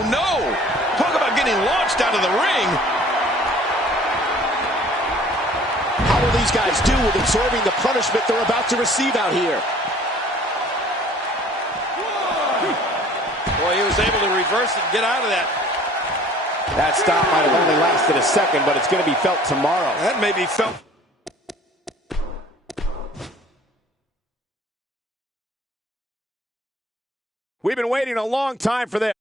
Oh, no. Talk about getting launched out of the ring. How will these guys do with absorbing the punishment they're about to receive out here? Boy, he was able to reverse it and get out of that. That stop might have only lasted a second, but it's going to be felt tomorrow. That may be felt. We've been waiting a long time for this.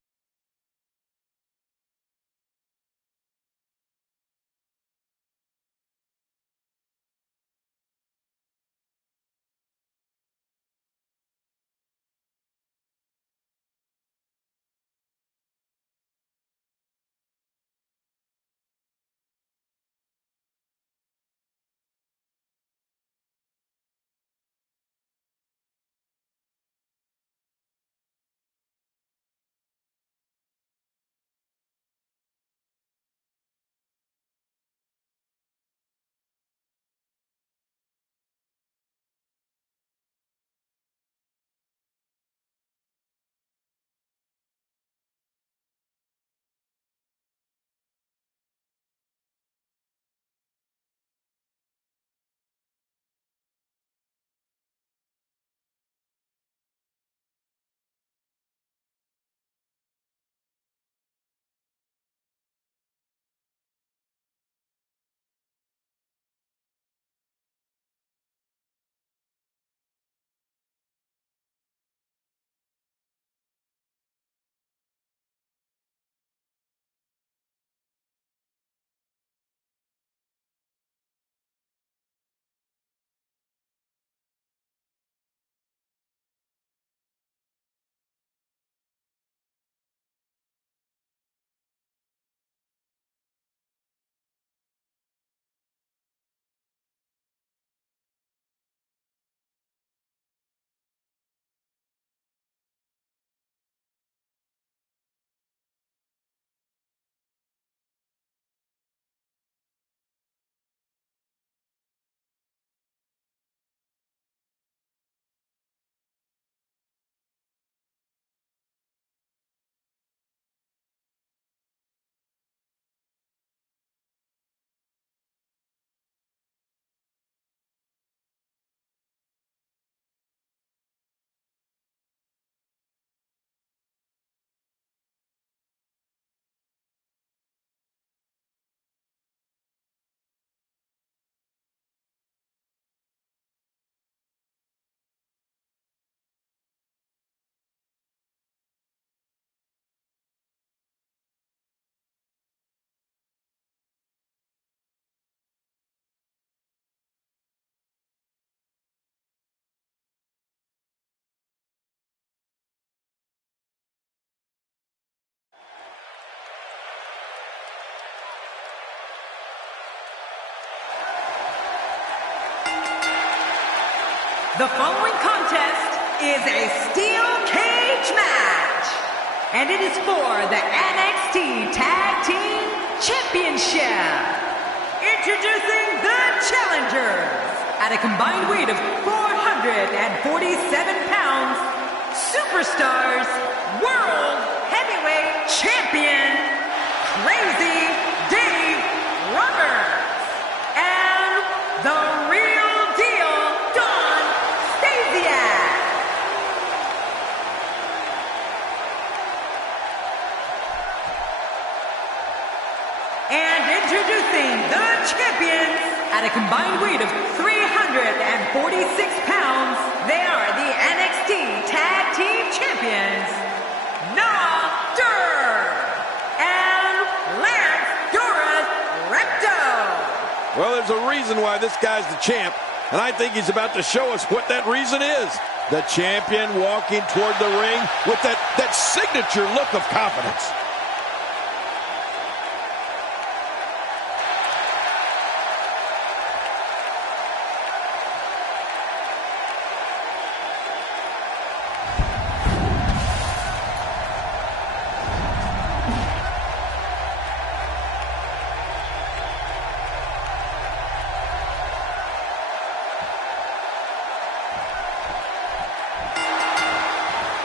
The following contest is a steel cage match, and it is for the NXT Tag Team Championship. Introducing the challengers at a combined weight of 447 pounds, Superstars World Heavyweight Champion, Crazy Dave Roberts, and the real deal, Don Stasiak. And introducing the champions at a combined weight of 346 pounds, they are the NXT Tag Team Champions, Noah Durr and Lance Recto. Well, there's a reason why this guy's the champ, and I think he's about to show us what that reason is. The champion walking toward the ring with that signature look of confidence.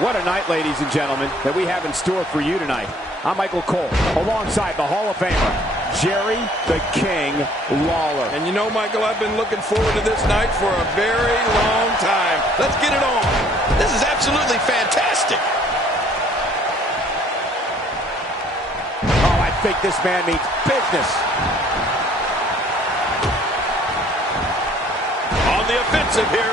What a night, ladies and gentlemen, that we have in store for you tonight. I'm Michael Cole, alongside the Hall of Famer, Jerry the King Lawler. And you know, Michael, I've been looking forward to this night for a very long time. Let's get it on. This is absolutely fantastic. Oh, I think this man means business. On the offensive here.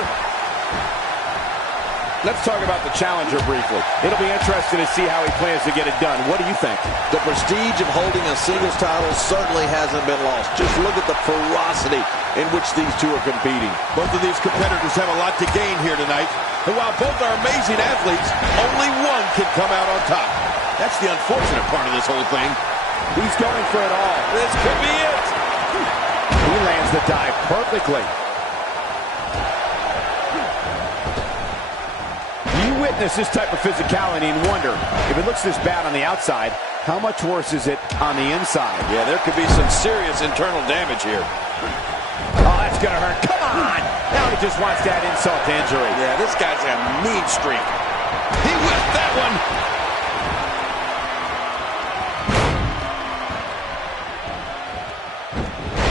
Let's talk about the challenger briefly. It'll be interesting to see how he plans to get it done. What do you think? The prestige of holding a singles title certainly hasn't been lost. Just look at the ferocity in which these two are competing. Both of these competitors have a lot to gain here tonight. And while both are amazing athletes, only one can come out on top. That's the unfortunate part of this whole thing. He's going for it all. This could be it. He lands the dive perfectly. You witness this type of physicality and wonder, if it looks this bad on the outside, how much worse is it on the inside? Yeah, there could be some serious internal damage here. Oh, that's going to hurt. Come on! Now he just wants that insult to injury. Yeah, this guy's a mean streak. He whipped that one.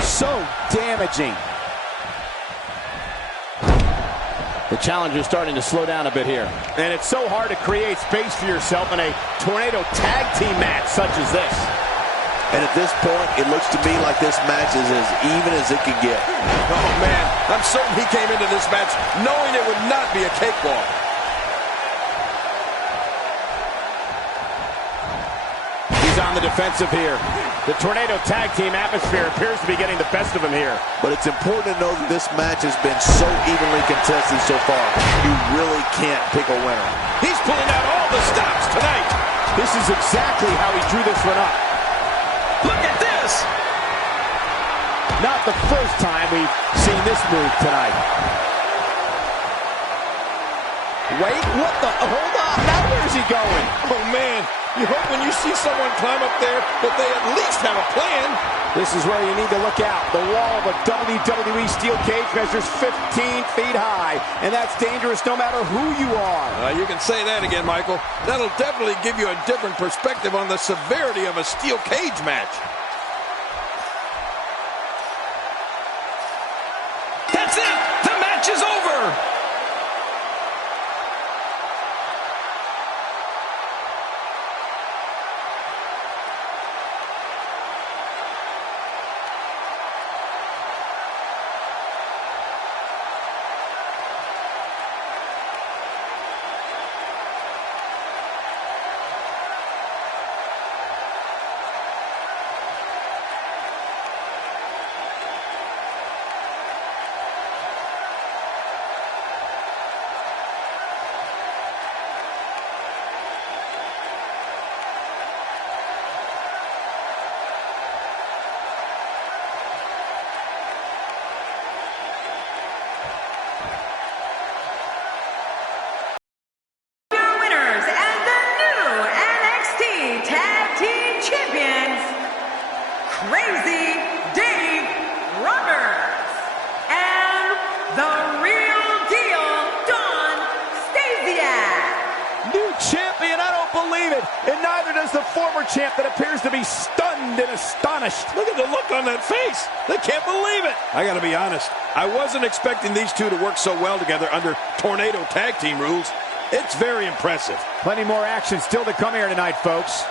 So damaging. The challenger's starting to slow down a bit here. And it's so hard to create space for yourself in a tornado tag team match such as this. And at this point, it looks to me like this match is as even as it can get. Oh, man. I'm certain he came into this match knowing it would not be a cakewalk. He's on the defensive here. The tornado tag team atmosphere appears to be getting the best of him here. But it's important to know that this match has been so evenly contested so far. You really can't pick a winner. He's pulling out all the stops tonight. This is exactly how he drew this one up. Look at this. Not the first time we've seen this move tonight. Wait, what the? Hold on. Now where's he going? Oh, man. You hope when you see someone climb up there that they at least have a plan. This is where you need to look out. The wall of a WWE steel cage measures 15 feet high, and that's dangerous no matter who you are. You can say that again, Michael. That'll definitely give you a different perspective on the severity of a steel cage match. That's it! The match is over! And neither does the former champ that appears to be stunned and astonished. Look at the look on that face. They can't believe it. I got to be honest. I wasn't expecting these two to work so well together under tornado tag team rules. It's very impressive. Plenty more action still to come here tonight, folks.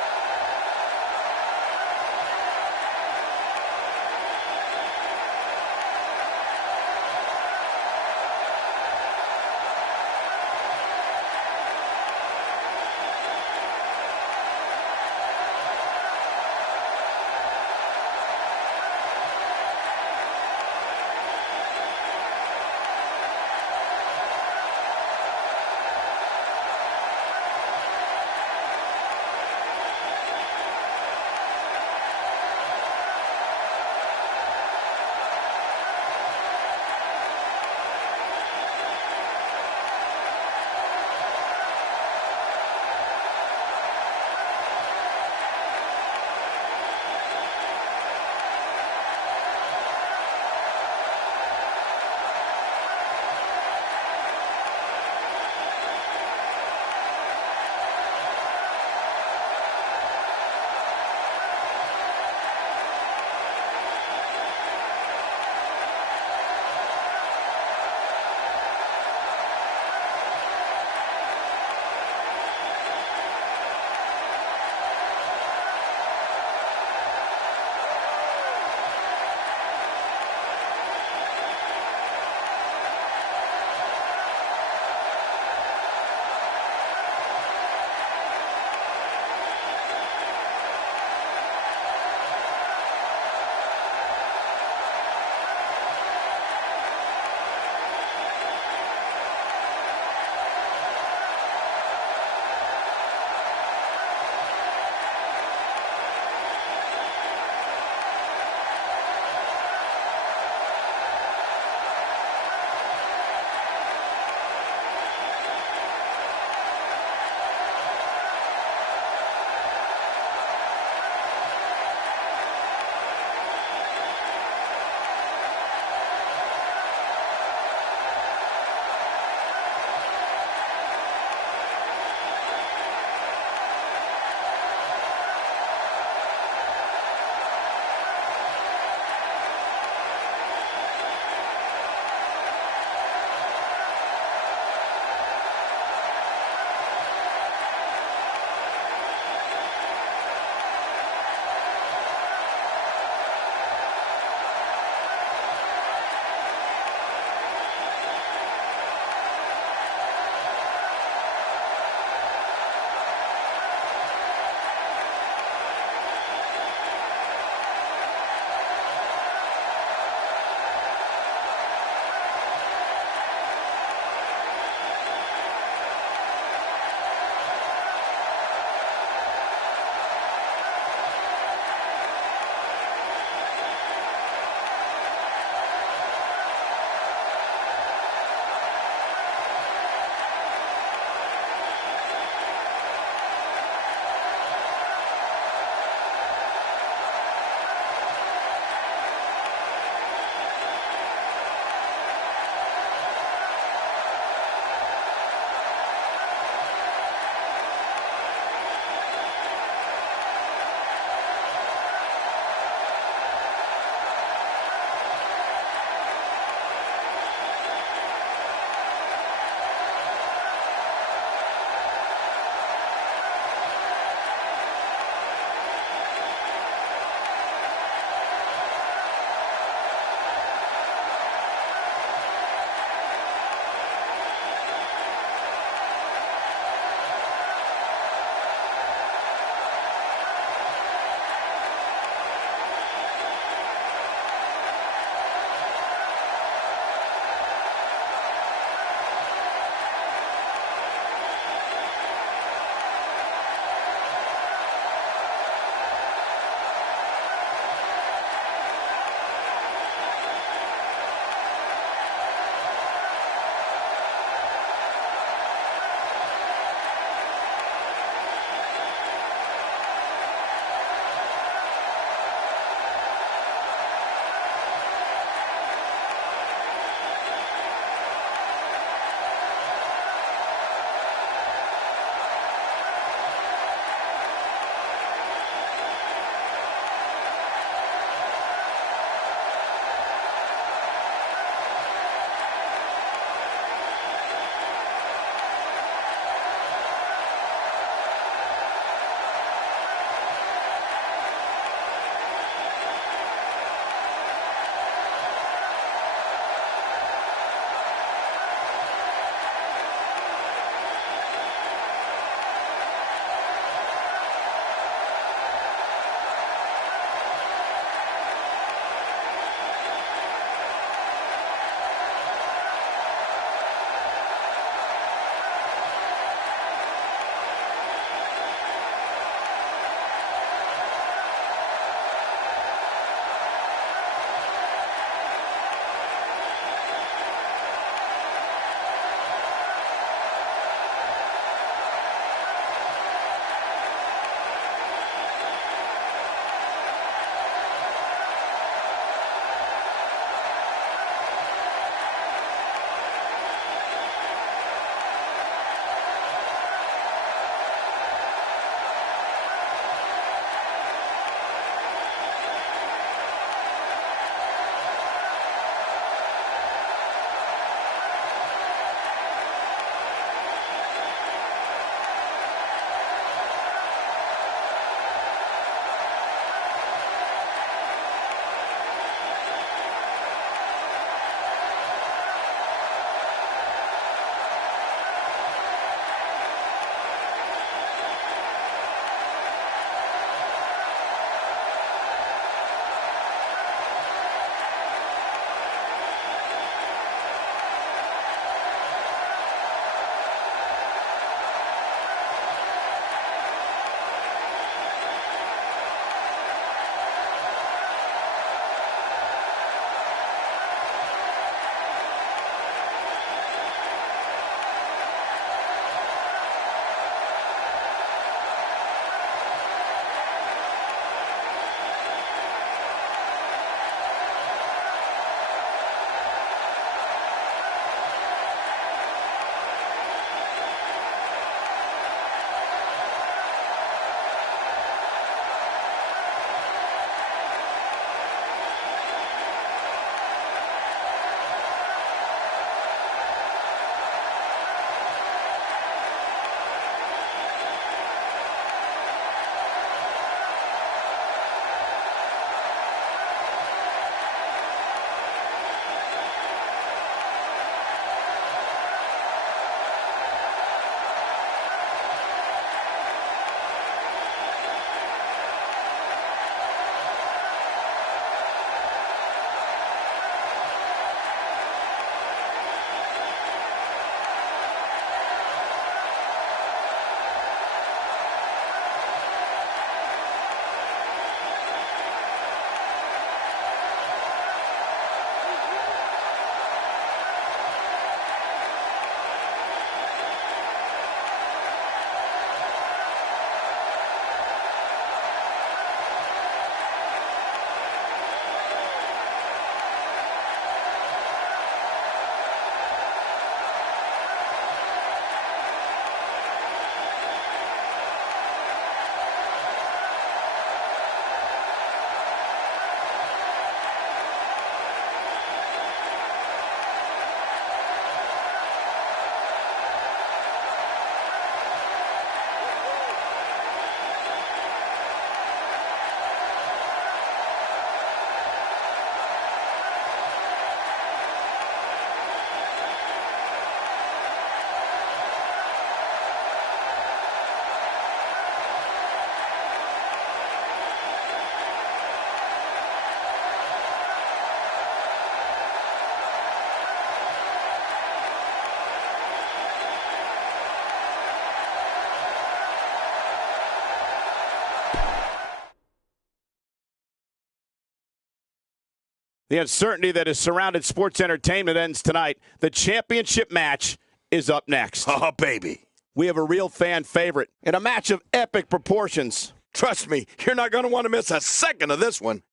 The uncertainty that has surrounded sports entertainment ends tonight. The championship match is up next. Oh, baby. We have a real fan favorite in a match of epic proportions. Trust me, you're not going to want to miss a second of this one.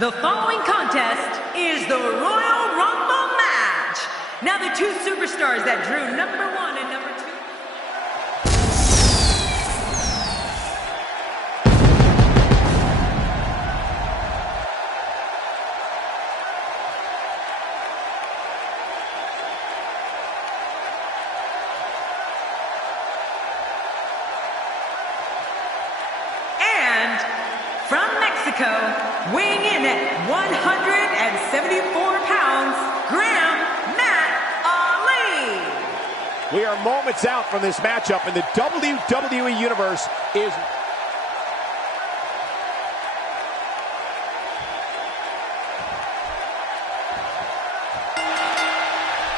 The following contest is the Royal Rumble match. Now the two superstars that drew number 1 and number 2. And from Mexico, weighing in at 174 pounds, Matt Ali. We are moments out from this matchup, and the WWE Universe is...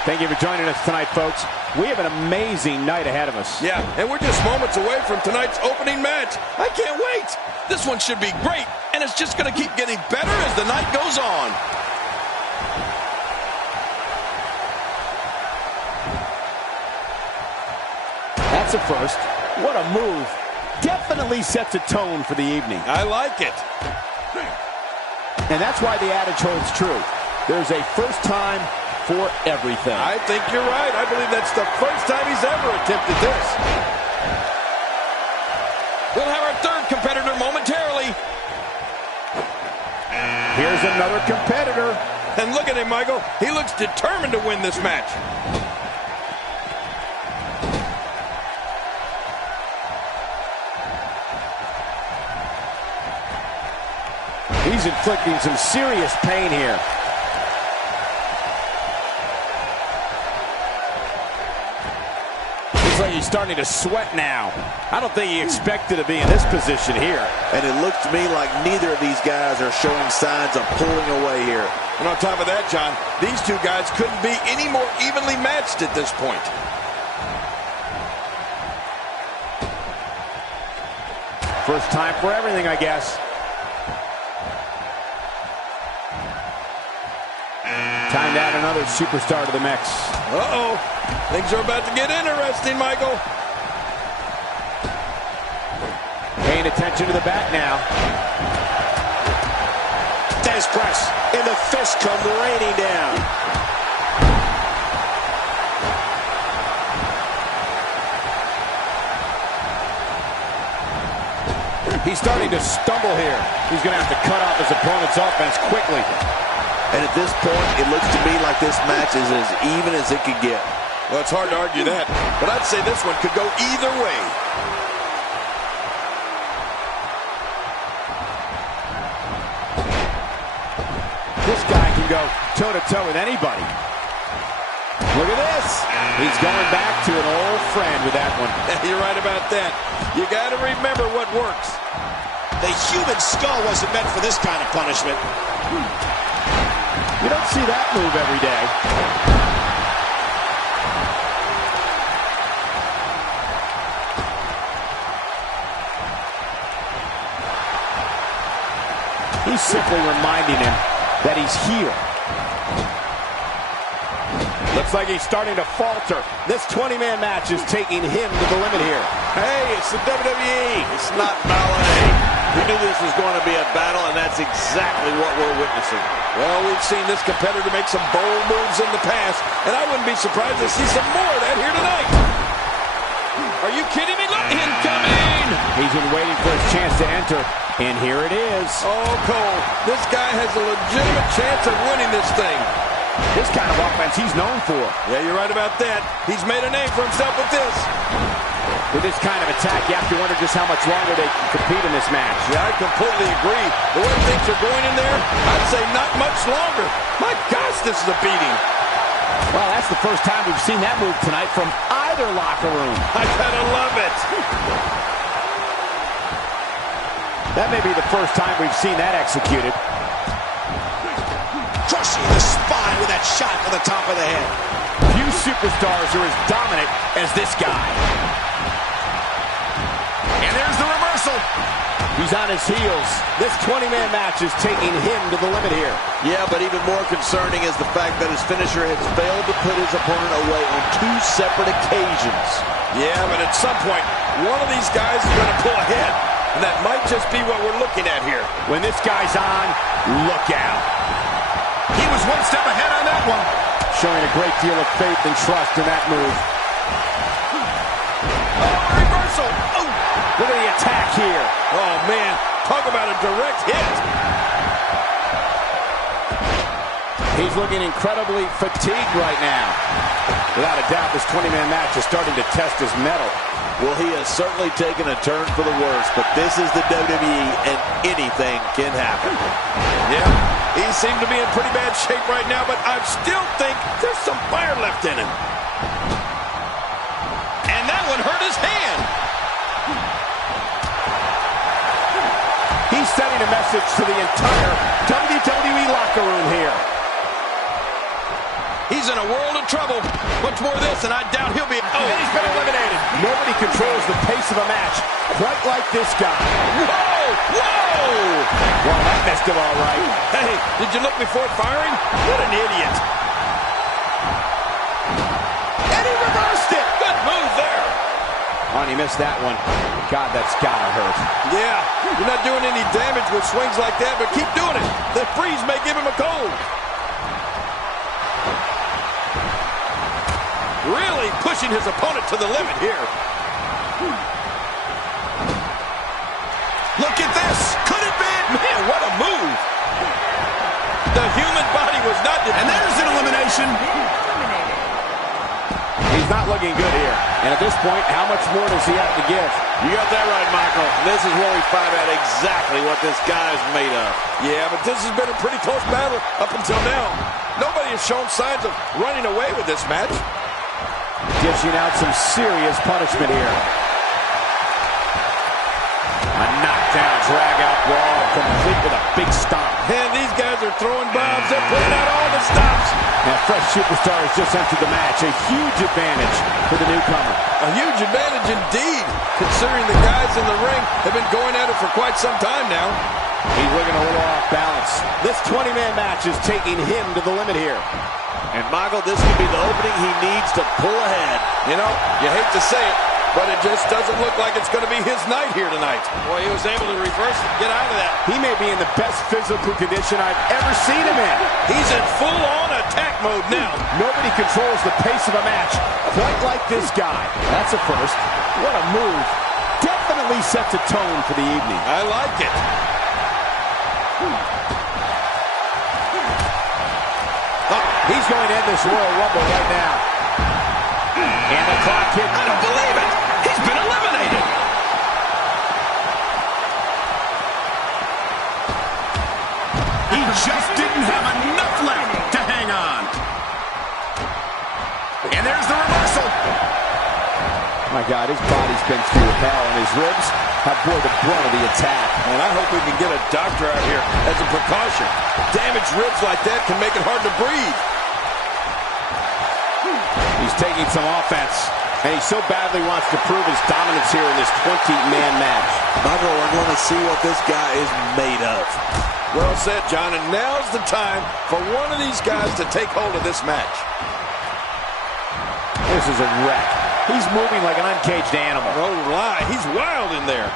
Thank you for joining us tonight, folks. We have an amazing night ahead of us. Yeah, and we're just moments away from tonight's opening match. I can't wait. This one should be great, and it's just going to keep getting better as the night goes on. That's a first. What a move. Definitely sets a tone for the evening. I like it. And that's why the adage holds true. There's a first time for everything. I think you're right. I believe that's the first time he's ever attempted this. We'll have our third competitor momentarily. Here's another competitor. And look at him, Michael. He looks determined to win this match. He's inflicting some serious pain here. Looks like he's starting to sweat now. I don't think he expected to be in this position here. And it looks to me like neither of these guys are showing signs of pulling away here. And on top of that, John, these two guys couldn't be any more evenly matched at this point. First time for everything, I guess. Time to add another superstar to the mix. Uh-oh. Things are about to get interesting, Michael. Paying attention to the back now. Des press, and the fist come raining down. He's starting to stumble here. He's going to have to cut off his opponent's offense quickly. And at this point, it looks to me like this match is as even as it could get. Well, it's hard to argue that, but I'd say this one could go either way. This guy can go toe-to-toe with anybody. Look at this. He's going back to an old friend with that one. You're right about that. You got to remember what works. The human skull wasn't meant for this kind of punishment. You don't see that move every day. He's simply reminding him that he's here. Looks like he's starting to falter. This 20-man match is taking him to the limit here. Hey, it's the WWE. It's not ballet. We knew this was going to be a battle, and that's exactly what we're witnessing. Well, we've seen this competitor make some bold moves in the past, and I wouldn't be surprised to see some more of that here tonight. Are you kidding me? Look, incoming! He's been waiting for his chance to enter, and here it is. Oh, Cole, this guy has a legitimate chance of winning this thing. This kind of offense he's known for. Yeah, you're right about that. He's made a name for himself with this. With this kind of attack, you have to wonder just how much longer they can compete in this match. Yeah, I completely agree. The way things are going in there, I'd say not much longer. My gosh, this is a beating. Well, that's the first time we've seen that move tonight from either locker room. I gotta love it. That may be the first time we've seen that executed. Crushing the spine with that shot to the top of the head. Few superstars are as dominant as this guy. And there's the reversal. He's on his heels. This 20-man match is taking him to the limit here. Yeah, but even more concerning is the fact that his finisher has failed to put his opponent away on 2 separate occasions. Yeah, but at some point, one of these guys is going to pull ahead. And that might just be what we're looking at here. When this guy's on, look out. He was one step ahead on that one. Showing a great deal of faith and trust in that move. Oh, reversal. Oh. Look at the attack here. Oh, man. Talk about a direct hit. He's looking incredibly fatigued right now. Without a doubt, this 20-man match is starting to test his mettle. Well, he has certainly taken a turn for the worse, but this is the WWE, and anything can happen. Yeah, he seemed to be in pretty bad shape right now, but I still think there's some fire left in him. And that one hurt his hand. He's sending a message to the entire WWE locker room here. He's in a world of trouble. Much more of this, and I doubt he'll be... Oh, And he's been eliminated. Nobody controls the pace of a match quite like this guy. whoa, whoa! Well, that messed him all right. Hey, did you look before firing? What an idiot. And he reversed it. Good move there. Oh, and he missed that one. God, that's gotta hurt. Yeah, you're not doing any damage with swings like that, but keep doing it. The freeze may give him a cold. Really pushing his opponent to the limit here. Look at this. Could it be? Man, what a move. The human body was not... And there's an elimination. He's not looking good here. And at this point, how much more does he have to give? You got that right, Michael. This is where we find out exactly what this guy's made of. Yeah, but this has been a pretty close battle up until now. Nobody has shown signs of running away with this match. Dishing out some serious punishment here. A knockdown, drag-out brawl, complete with a big stomp. And these guys are throwing bombs. They're putting out all the stops. Now, fresh superstar has just entered the match. A huge advantage for the newcomer. A huge advantage indeed, considering the guys in the ring have been going at it for quite some time now. He's looking a little off balance. This 20-man match is taking him to the limit here. And, Michael, this could be the opening he needs to pull ahead. You know, you hate to say it, but it just doesn't look like it's going to be his night here tonight. Boy, he was able to reverse and get out of that. He may be in the best physical condition I've ever seen him in. He's in full-on attack mode now. Nobody controls the pace of a match quite like this guy. That's a first. What a move. Definitely sets a tone for the evening. I like it. He's going to end this Royal Rumble right now. And the clock hit. I don't believe it. He's been eliminated. He just didn't have enough left to hang on. And there's the reversal. My God, his body's been through hell, and his ribs have bore the brunt of the attack. And I hope we can get a doctor out here as a precaution. Damaged ribs like that can make it hard to breathe. He's taking some offense. And he so badly wants to prove his dominance here in this 20-man match. Michael, we're going to see what this guy is made of. Well said, John, and now's the time for one of these guys to take hold of this match. This is a wreck. He's moving like an uncaged animal. Oh, lie. He's wild in there.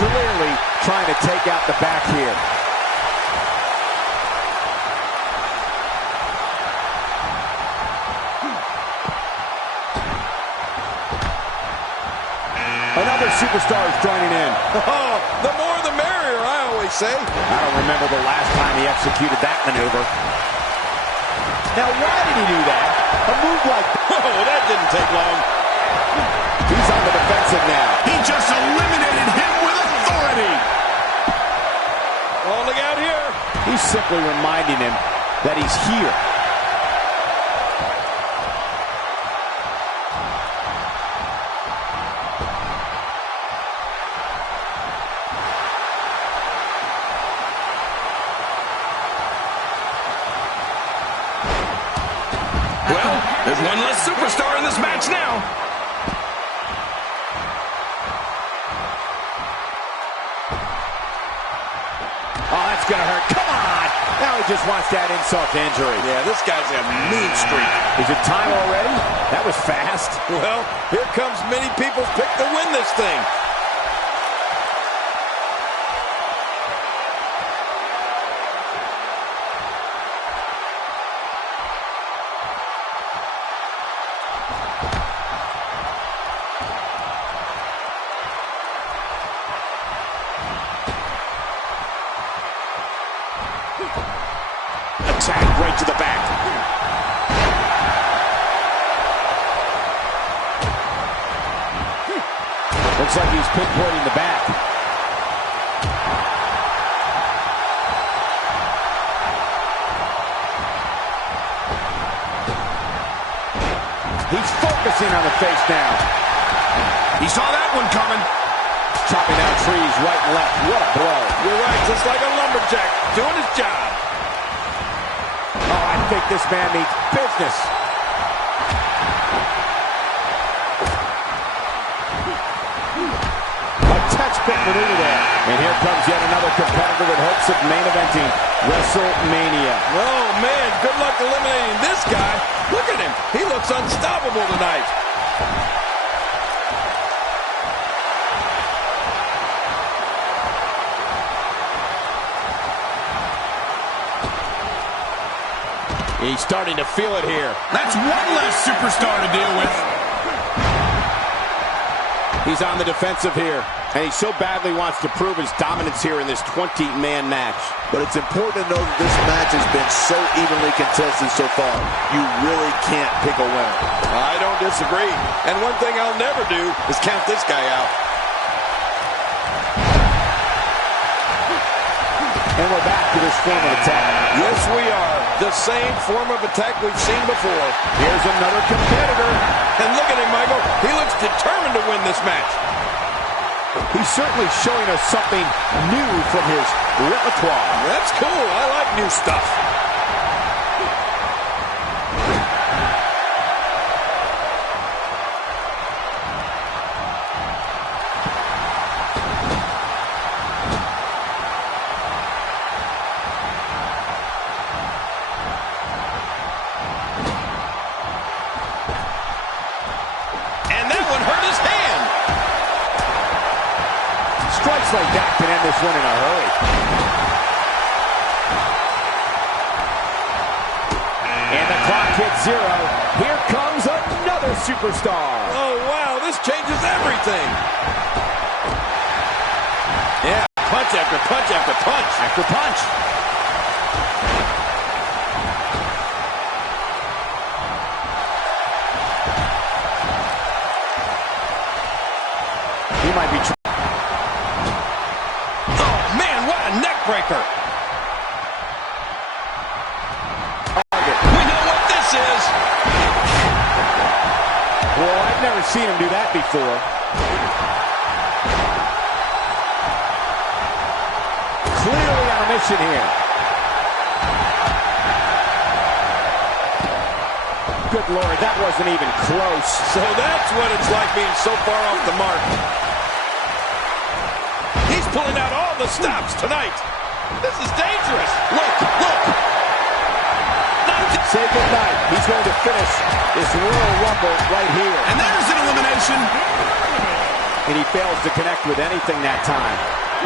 Clearly trying to take out the back here. Another superstar is joining in. Oh, the more the merrier, I always say. I don't remember the last time he executed that maneuver. Now, why did he do that? A move like that. Oh, that didn't take long. He's on the defensive now. He just eliminated him with authority. Oh, look out here. He's simply reminding him that he's here. Well, there's one less superstar in this match now. Oh, that's going to hurt. Come on! Now he just wants that insult to injury. Yeah, this guy's a mean streak. Is it time already? That was fast. Well, here comes many people's pick to win this thing. Attack right to the back. Looks like he's pinpointing the back. He's focusing on the face now. He saw that one coming. Chopping down trees right and left. What a blow. You're right, just like a lumberjack doing his job. Oh, I think this man needs business. A textbook maneuver there. And here comes yet another competitor with hopes of main eventing WrestleMania. Oh, man, good luck eliminating this guy. Look at him. He looks unstoppable tonight. He's starting to feel it here. That's one less superstar to deal with. He's on the defensive here. And he so badly wants to prove his dominance here in this 20-man match. But it's important to know that this match has been so evenly contested so far. You really can't pick a winner. I don't disagree. And one thing I'll never do is count this guy out. And we're back to this form of attack. Yes, we are. The same form of attack we've seen before. Here's another competitor. And look at him, Michael. He looks determined to win this match. He's certainly showing us something new from his repertoire. That's cool. I like new stuff. And that one hurt his hand. Strikes like that can end this one in a hurry. And the clock hits 0. Here comes another superstar. Oh, wow, this changes everything. Yeah, punch after punch after punch. After punch. He might be trying. Oh, man, what a neck breaker. We know what this is. Well, I've never seen him do that before. Clearly on a mission here. good Lord, that wasn't even close. So that's what it's like being so far off the mark. He's pulling out all the stops tonight. This is dangerous. Look, look. Say goodnight. He's going to finish this Royal Rumble right here. And there's an elimination. And he fails to connect with anything that time.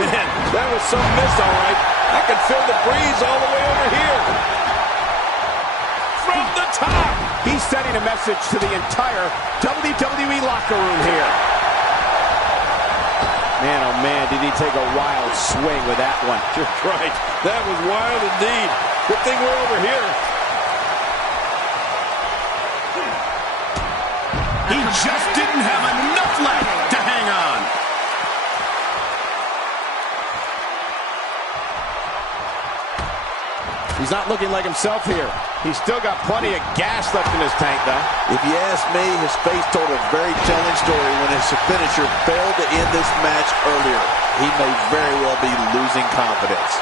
Man, that was some miss, all right. I can feel the breeze all the way over here. From the top. He's sending a message to the entire WWE locker room here. Man, oh man, did he take a wild swing with that one. You're right. That was wild indeed. Good thing we're over here. He just didn't have enough left to hang on. He's not looking like himself here. He's still got plenty of gas left in his tank, though. If you ask me, his face told a very telling story when his finisher failed to end this match earlier. He may very well be losing confidence.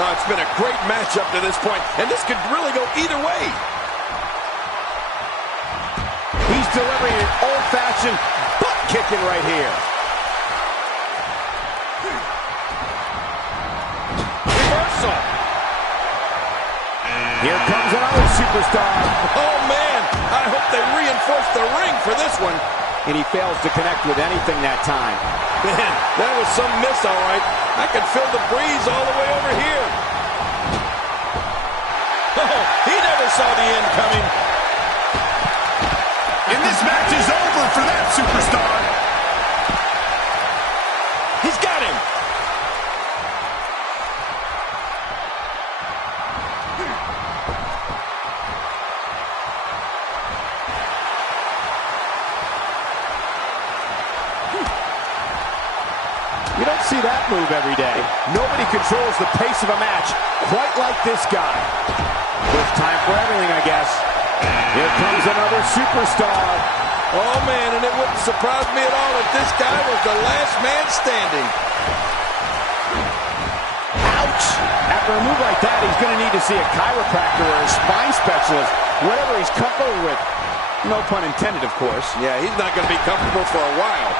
Oh, it's been a great match up to this point, and this could really go either way. He's delivering an old-fashioned butt-kicking right here. Reversal. Here comes another superstar. Oh, man. I hope they reinforce the ring for this one. And he fails to connect with anything that time. Man, that was some miss, all right. I can feel the breeze all the way over here. Oh, he never saw the end coming. And this match is over for that superstar. He's got him. You don't see that move every day. Nobody controls the pace of a match quite like this guy. First time for everything, I guess. Here comes another superstar. Oh, man, and it wouldn't surprise me at all if this guy was the last man standing. Ouch! After a move like that, he's going to need to see a chiropractor or a spine specialist, whatever he's comfortable with. No pun intended, of course. Yeah, he's not going to be comfortable for a while.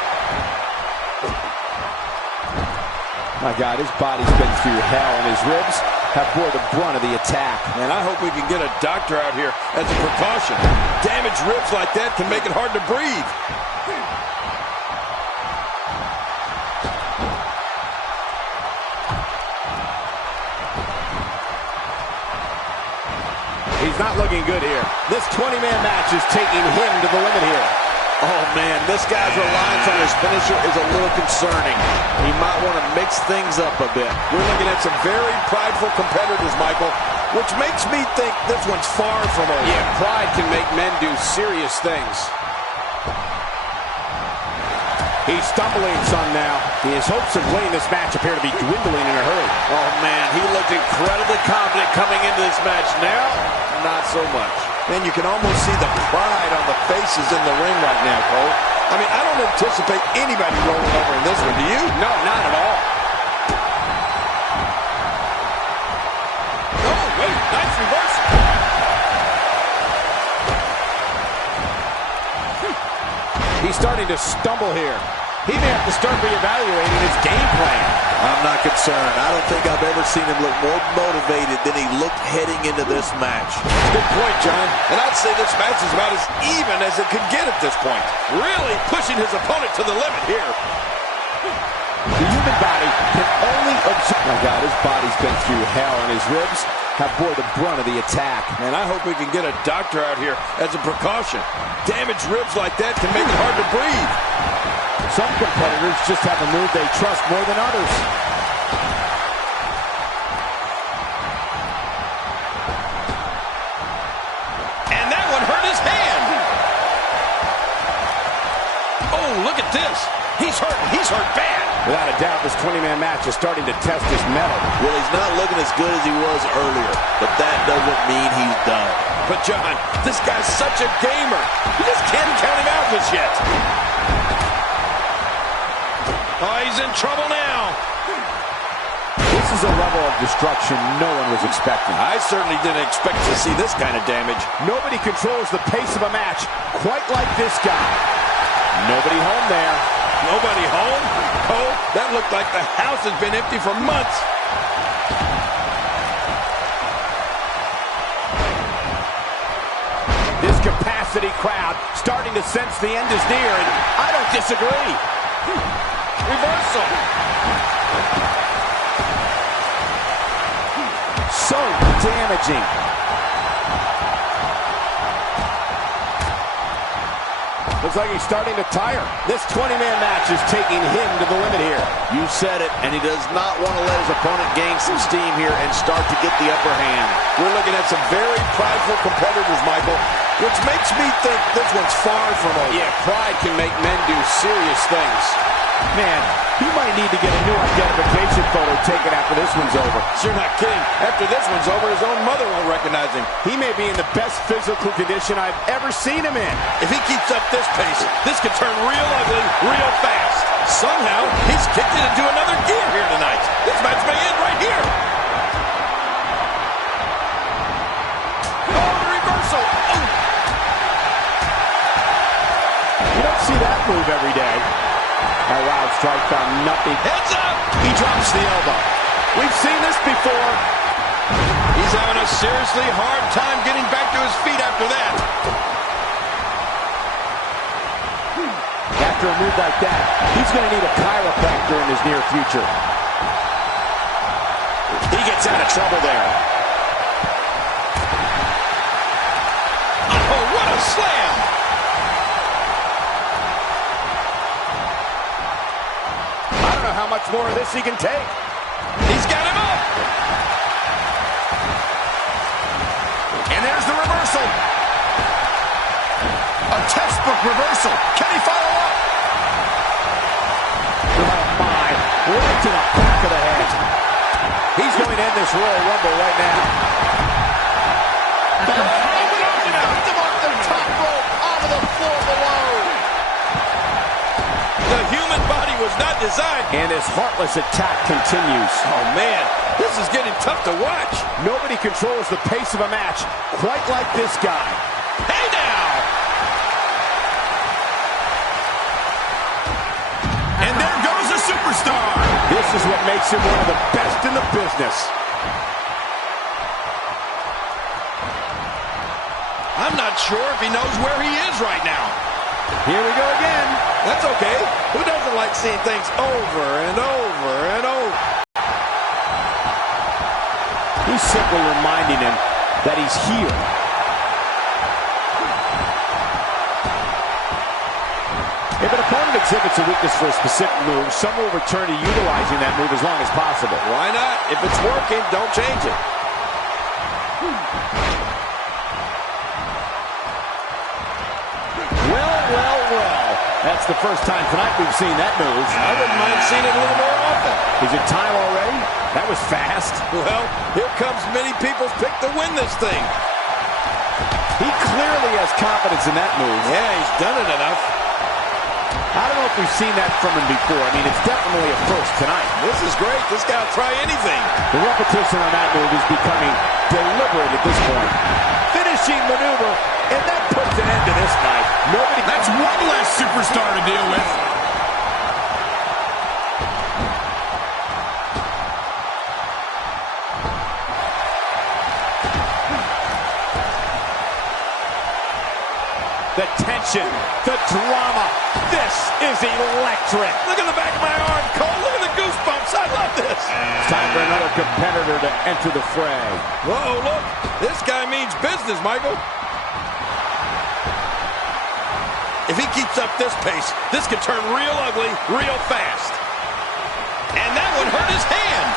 My God, his body's been through hell, and his ribs have bore the brunt of the attack. And I hope we can get a doctor out here as a precaution. Damaged ribs like that can make it hard to breathe. He's not looking good here. This 20-man match is taking him to the limit here. Oh, man, this guy's reliance on his finisher is a little concerning. He might want to mix things up a bit. We're looking at some very prideful competitors, Michael, which makes me think this one's far from over. Yeah, pride can make men do serious things. He's stumbling some now. His hopes of winning this match appear to be dwindling in a hurry. Oh, man, he looked incredibly confident coming into this match. Now, not so much. Man, you can almost see the pride on the faces in the ring right now, Cole. I mean, I don't anticipate anybody rolling over in this one, do you? No, not at all. Oh, wait, nice reversal. He's starting to stumble here. He may have to start reevaluating his game plan. I'm not concerned. I don't think I've ever seen him look more motivated than he looked heading into this match. Good point, John. And I'd say this match is about as even as it could get at this point. Really pushing his opponent to the limit here. The human body can only absorb. My God, his body's been through hell, and his ribs have bore the brunt of the attack. Man, I hope we can get a doctor out here as a precaution. Damaged ribs like that can make it hard to breathe. Some competitors just have a move they trust more than others. And that one hurt his hand. Oh, look at this. He's hurt. He's hurt bad. Without a doubt, this 20-man match is starting to test his mettle. Well, he's not looking as good as he was earlier, but that doesn't mean he's done. But, John, this guy's such a gamer. You just can't count him out just yet. Oh, he's in trouble now. This This is a level of destruction no one was expecting. I certainly didn't expect to see this kind of damage. Nobody controls the pace of a match quite like this guy. Nobody home there. Nobody home? Cole, that looked like the house has been empty for months. This capacity crowd starting to sense the end is near, and I don't disagree. Reversal. So damaging. Looks like he's starting to tire. This 20-man match is taking him to the limit here. You said it, and he does not want to let his opponent gain some steam here and start to get the upper hand. We're looking at some very prideful competitors, Michael, which makes me think this one's far from over. Yeah, pride can make men do serious things. Man, he might need to get a new identification photo taken after this one's over. You're not kidding. After this one's over, his own mother won't recognize him. He may be in the best physical condition I've ever seen him in. If he keeps up this pace, this could turn real ugly real fast. Somehow, he's kicked it into another gear here tonight. This match may end right here. Oh, the reversal. Oh. You don't see that move every day. That wild strike found nothing. Heads up! He drops the elbow. We've seen this before. He's having a seriously hard time getting back to his feet after that. After a move like that, he's going to need a chiropractor in his near future. He gets out of trouble there. Oh, what a slam! How much more of this he can take. He's got him up. And there's the reversal. A textbook reversal. Can he follow up? Oh my, right to the back of the head. He's going to end this Royal Rumble right now. Knocked him off the top rope onto the floor below. The human body was not designed. And his heartless attack continues. Oh, man, this is getting tough to watch. Nobody controls the pace of a match quite like this guy. Hey, now! And there goes a superstar. This is what makes him one of the best in the business. I'm not sure if he knows where he is right now. Here we go again. That's okay. Who doesn't like seeing things over and over and over? He's simply reminding him that he's here. If an opponent exhibits a weakness for a specific move, some will return to utilizing that move as long as possible. Why not? If it's working, don't change it. Well. That's the first time tonight we've seen that move. I wouldn't mind seeing it a little more often. Is it time already? That was fast. Well, here comes many people's pick to win this thing. He clearly has confidence in that move. Yeah, he's done it enough. I don't know if we've seen that from him before. I mean, it's definitely a first tonight. This is great. This guy will try anything. The repetition on that move is becoming deliberate at this point. Finishing maneuver, and that puts an end to this night. That's one less superstar to deal with. The tension, the drama. This is electric. Look at the back of my arm, Cole. Look at the goosebumps. I love this. It's time for another competitor to enter the fray. Whoa, look. This guy means business, Michael. If he keeps up this pace, this could turn real ugly real fast. And that one hurt his hand.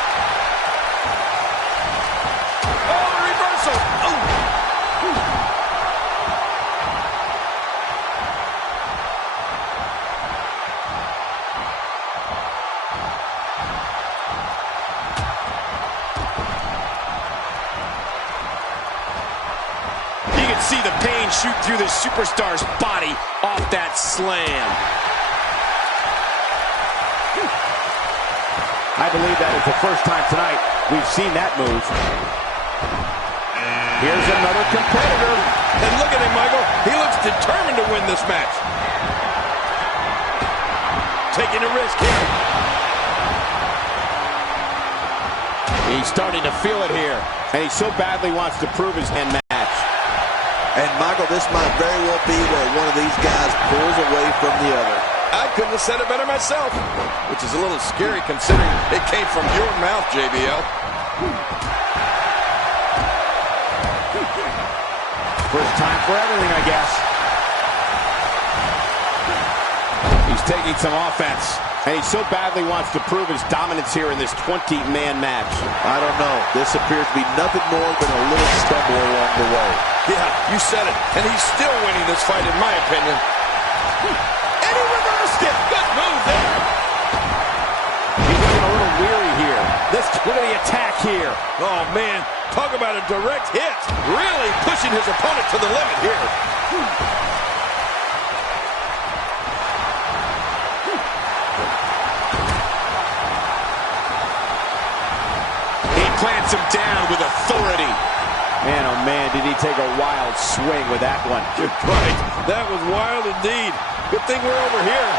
Oh, reversal. Oh. You can see the pain shoot through the superstar's body off that slam. I believe that is the first time tonight we've seen that move. Here's another competitor. And look at him, Michael. He looks determined to win this match. Taking a risk here. He's starting to feel it here. And he so badly wants to prove his hand match. And Michael, this might very well be where one of these guys pulls away from the other. I couldn't have said it better myself, which is a little scary considering it came from your mouth, JBL. First time for everything, I guess. He's taking some offense. And he so badly wants to prove his dominance here in this 20-man match. I don't know. This appears to be nothing more than a little stumble along the way. Yeah, you said it. And he's still winning this fight, in my opinion. And he reversed it. Good move there. He's looking a little weary here. Look at the attack here. Oh, man. Talk about a direct hit. Really pushing his opponent to the limit here. Plants him down with authority. Man, oh man, did he take a wild swing with that one. You're right. That was wild indeed. Good thing we're over here.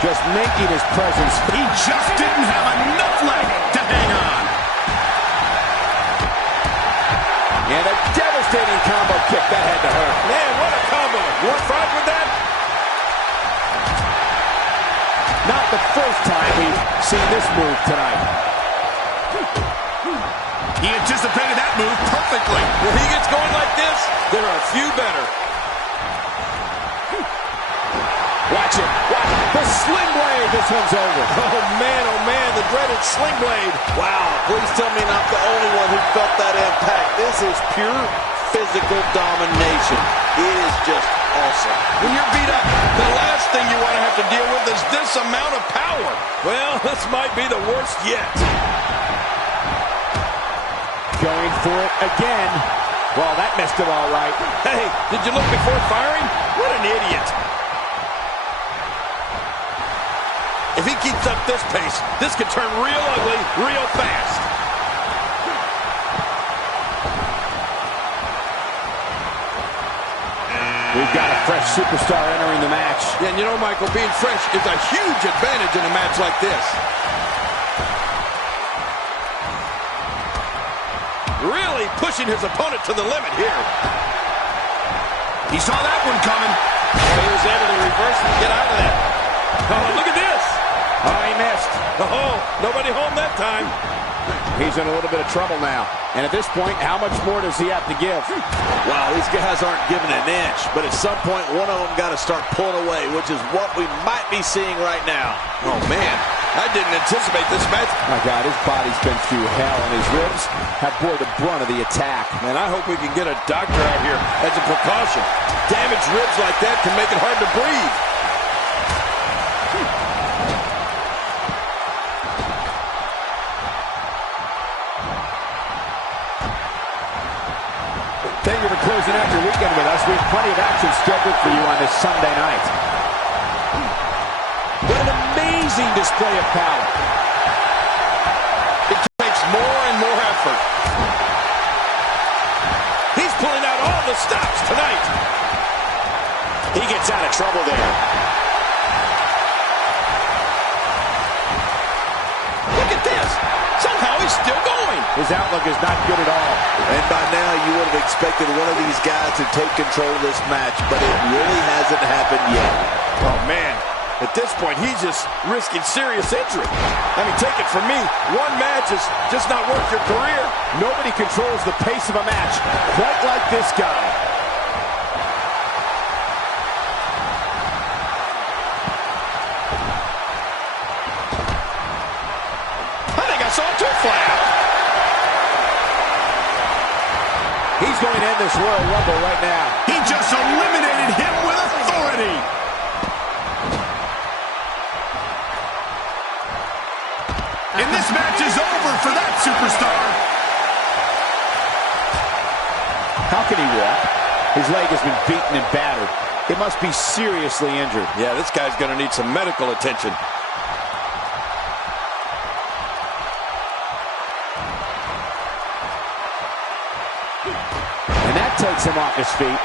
Just making his presence. He just didn't have enough leg to hang on. And a devastating combo kick. That had to hurt. Man, what a combo. You want fried with that? Not the first time we've seen this move tonight. He anticipated that move perfectly. When he gets going like this, there are a few better. Watch it. Watch it. The sling blade. This one's over. Oh, man, the dreaded sling blade. Wow, please tell me I'm not the only one who felt that impact. This is pure physical domination. It is just awesome. When you're beat up, the last thing you want to have to deal with is this amount of power. Well, this might be the worst yet. Going for it again. Well, that missed it all right. Hey, did you look before firing? What an idiot. If he keeps up this pace, this could turn real ugly real fast. We've got a fresh superstar entering the match. Yeah, and you know, Michael, being fresh is a huge advantage in a match like this. Really pushing his opponent to the limit here. He saw that one coming. Oh, he was able to reverse and get out of that. Oh, look at this. Oh, he missed. Oh, nobody home that time. He's in a little bit of trouble now. And at this point, how much more does he have to give? Wow, these guys aren't giving an inch, but at some point, one of them got to start pulling away, which is what we might be seeing right now. Oh, man, I didn't anticipate this match. My God, his body's been through hell, and his ribs have bore the brunt of the attack. Man, I hope we can get a doctor out here as a precaution. Damaged ribs like that can make it hard to breathe. Thank you for closing out your weekend with us. We have plenty of action scheduled for you on this Sunday night. What an amazing display of power. It takes more and more effort. He's pulling out all the stops tonight. He gets out of trouble there. Look at this. Somehow he's still going. His outlook is not good at all. And by now, you would have expected one of these guys to take control of this match, but it really hasn't happened yet. Oh, man. At this point, he's just risking serious injury. I mean, take it from me. One match is just not worth your career. Nobody controls the pace of a match quite like this guy. I think I saw two flat. He's going to end this Royal Rumble right now. He just eliminated him with authority. And this match is over for that superstar. How can he walk? His leg has been beaten and battered. It must be seriously injured. Yeah, this guy's going to need some medical attention. takes him off his feet.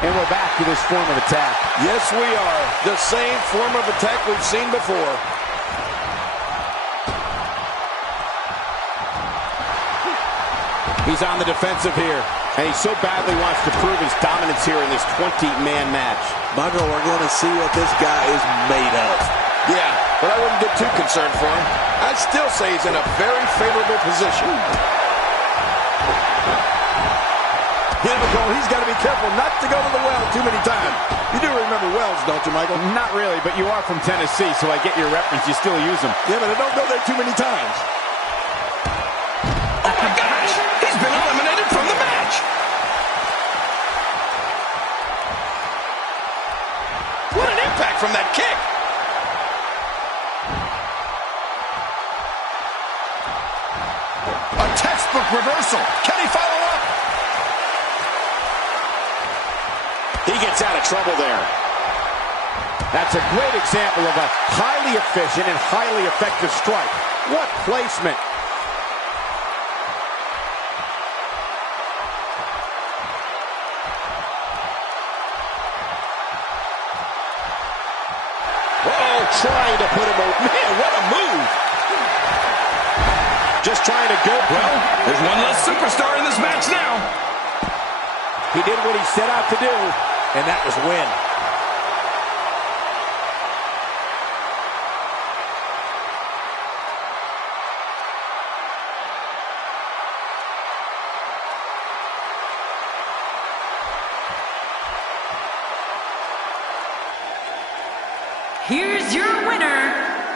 And we're back to this form of attack. Yes, we are. The same form of attack we've seen before. He's on the defensive here. And he so badly wants to prove his dominance here in this 20-man match. Michael, we're going to see what this guy is made of. Yeah, but I wouldn't get too concerned for him. I'd still say he's in a very favorable position. Here we go. He's got to be careful not to go to the well too many times. You do remember wells, don't you, Michael? Not really, but you are from Tennessee, so I get your reference. You still use them. Yeah, but I don't go there too many times. Oh, my gosh! He's been eliminated from the match! What an impact from that kick! A textbook reversal. Can he follow up? He gets out of trouble there. That's a great example of a highly efficient and highly effective strike. What placement. Uh-oh, trying to put him over. Man, what a move. Just trying to go. Well, there's one less superstar in this match now. He did what he set out to do, and that was win. Here's your winner,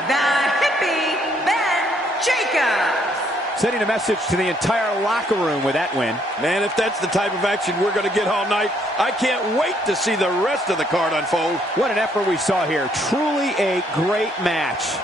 the Hippie Ben Jacobs. Sending a message to the entire locker room with that win. Man, if that's the type of action we're going to get all night, I can't wait to see the rest of the card unfold. What an effort we saw here. Truly a great match.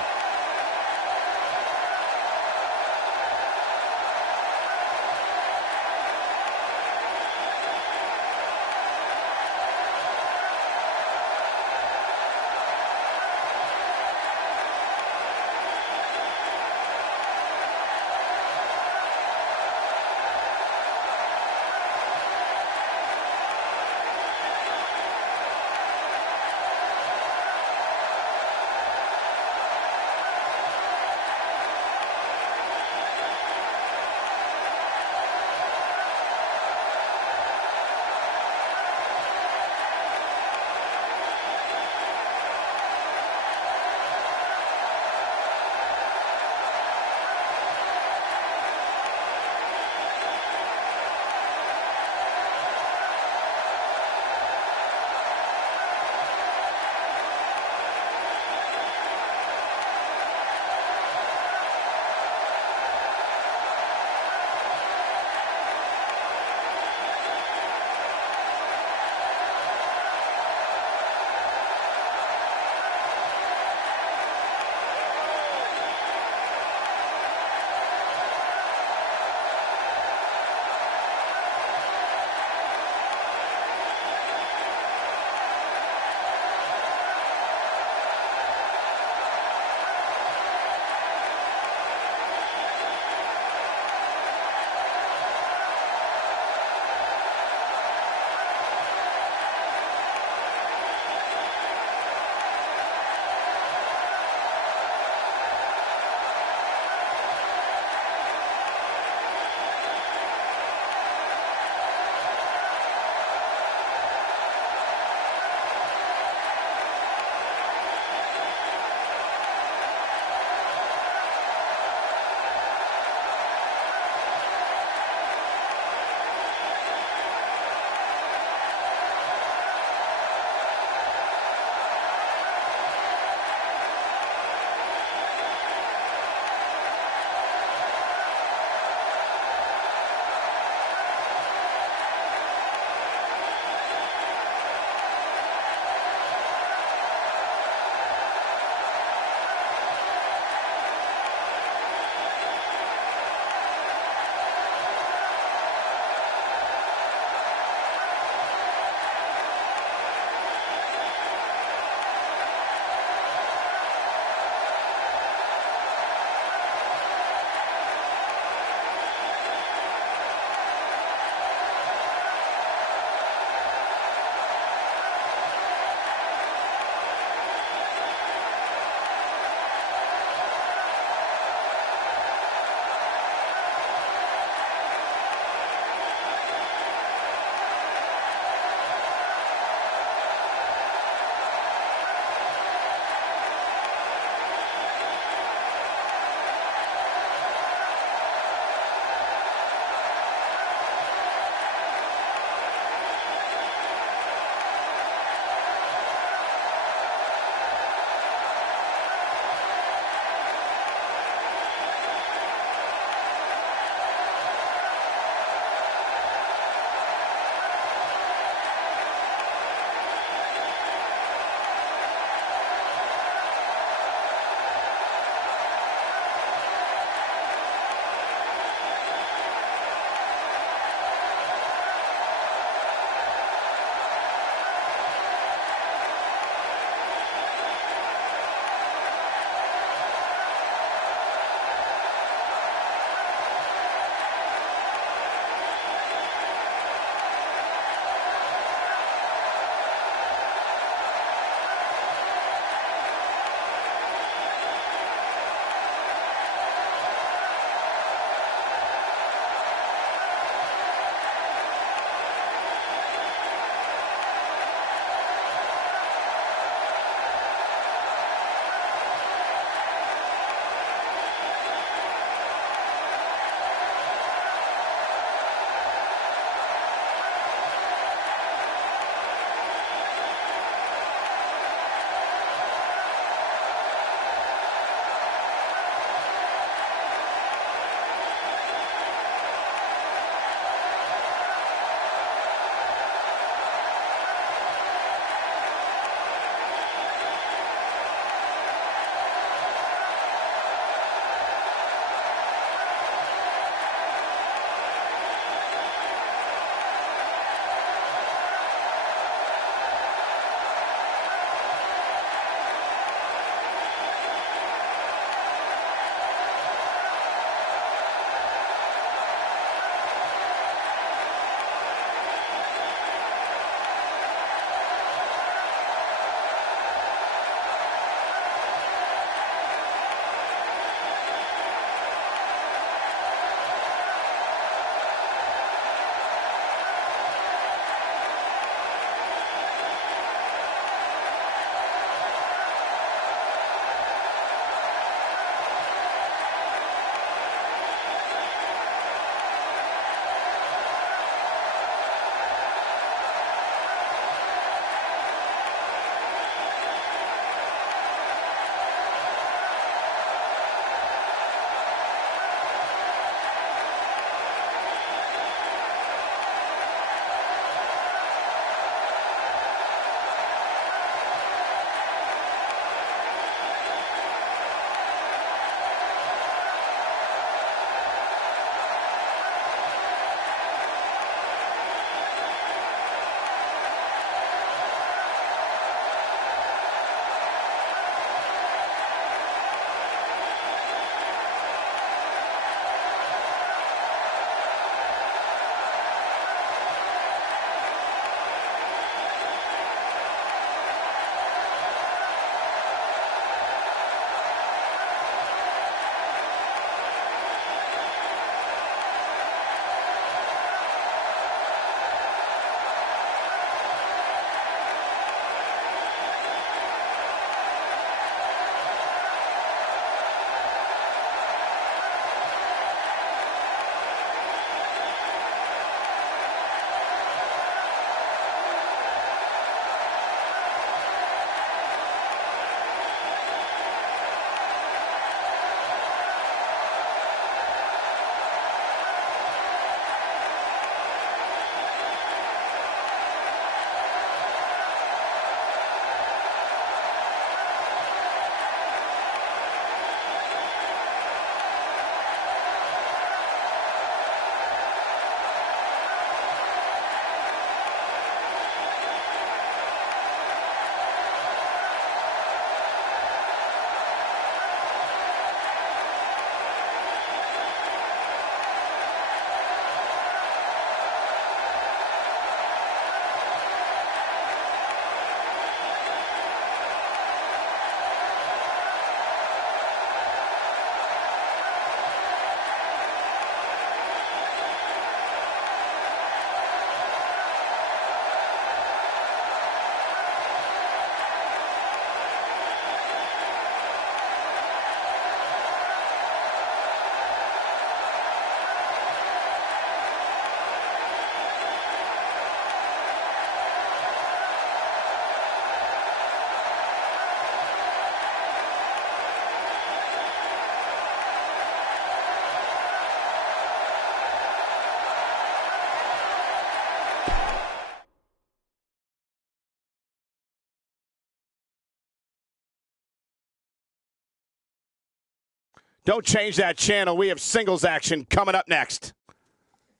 Don't change that channel. We have singles action coming up next.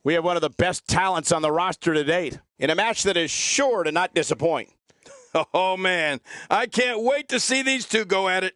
We have one of the best talents on the roster to date in a match that is sure to not disappoint. Oh, man. I can't wait to see these two go at it.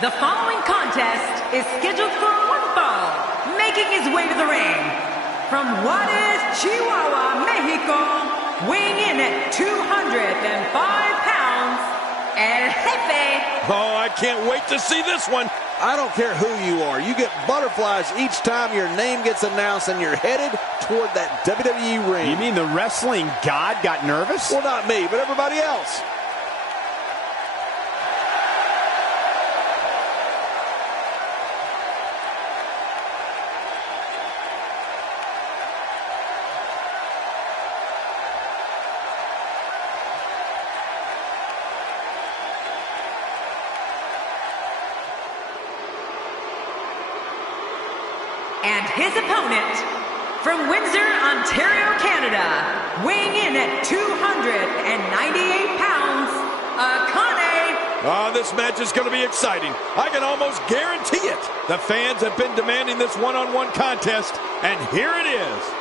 The following contest is scheduled for one fall, making his way to the ring. From Juarez, Chihuahua, Mexico, weighing in at 205 pounds, El Jefe. Oh, I can't wait to see this one. I don't care who you are. You get butterflies each time your name gets announced and you're headed toward that WWE ring. You mean the wrestling god got nervous? Well, not me, but everybody else. And his opponent, from Windsor, Ontario, Canada, weighing in at 298 pounds, Akane. Oh, this match is going to be exciting. I can almost guarantee it. The fans have been demanding this one-on-one contest, and here it is.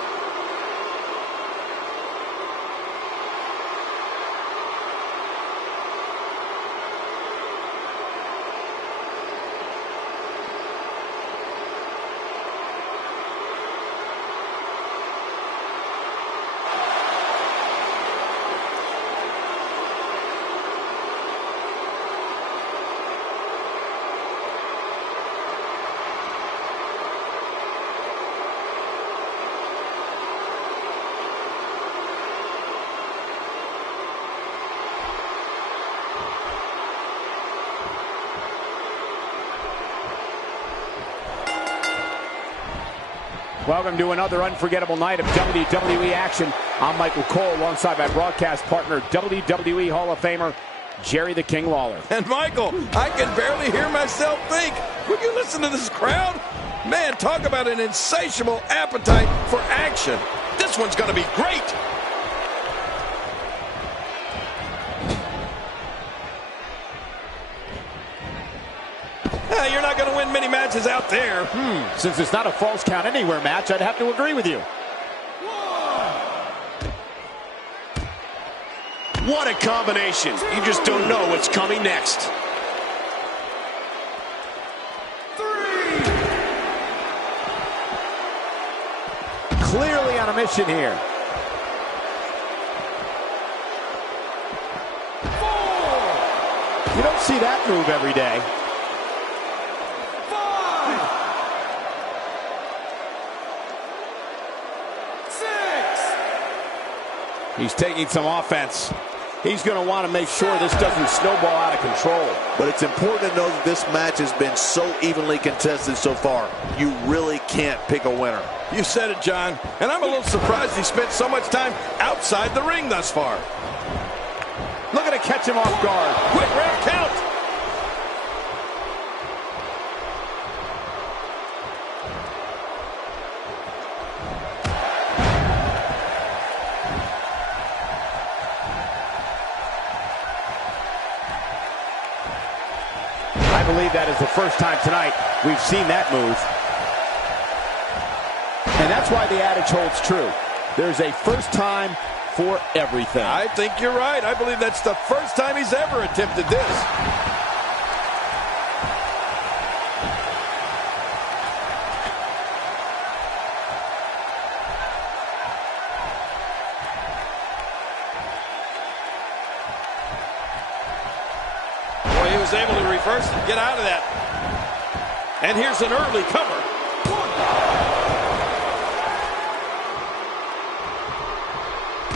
Welcome to another unforgettable night of WWE action. I'm Michael Cole alongside my broadcast partner, WWE Hall of Famer, Jerry the King Lawler. And Michael, I can barely hear myself think. Would you listen to this crowd? Man, talk about an insatiable appetite for action. This one's going to be great. You're not going to win many matches out there. Since it's not a false count anywhere match, I'd have to agree with you. What a combination. You just don't know what's coming next. Clearly on a mission here. You don't see that move every day. He's taking some offense. He's going to want to make sure this doesn't snowball out of control. But it's important to know that this match has been so evenly contested so far. You really can't pick a winner. You said it, John. And I'm a little surprised he spent so much time outside the ring thus far. Looking to catch him off guard. Quick ref count. I believe that is the first time tonight we've seen that move. And that's why the adage holds true. There's a first time for everything. I think you're right. I believe that's the first time he's ever attempted this. Boy, he was able to reverse and get out of that. And here's an early cover.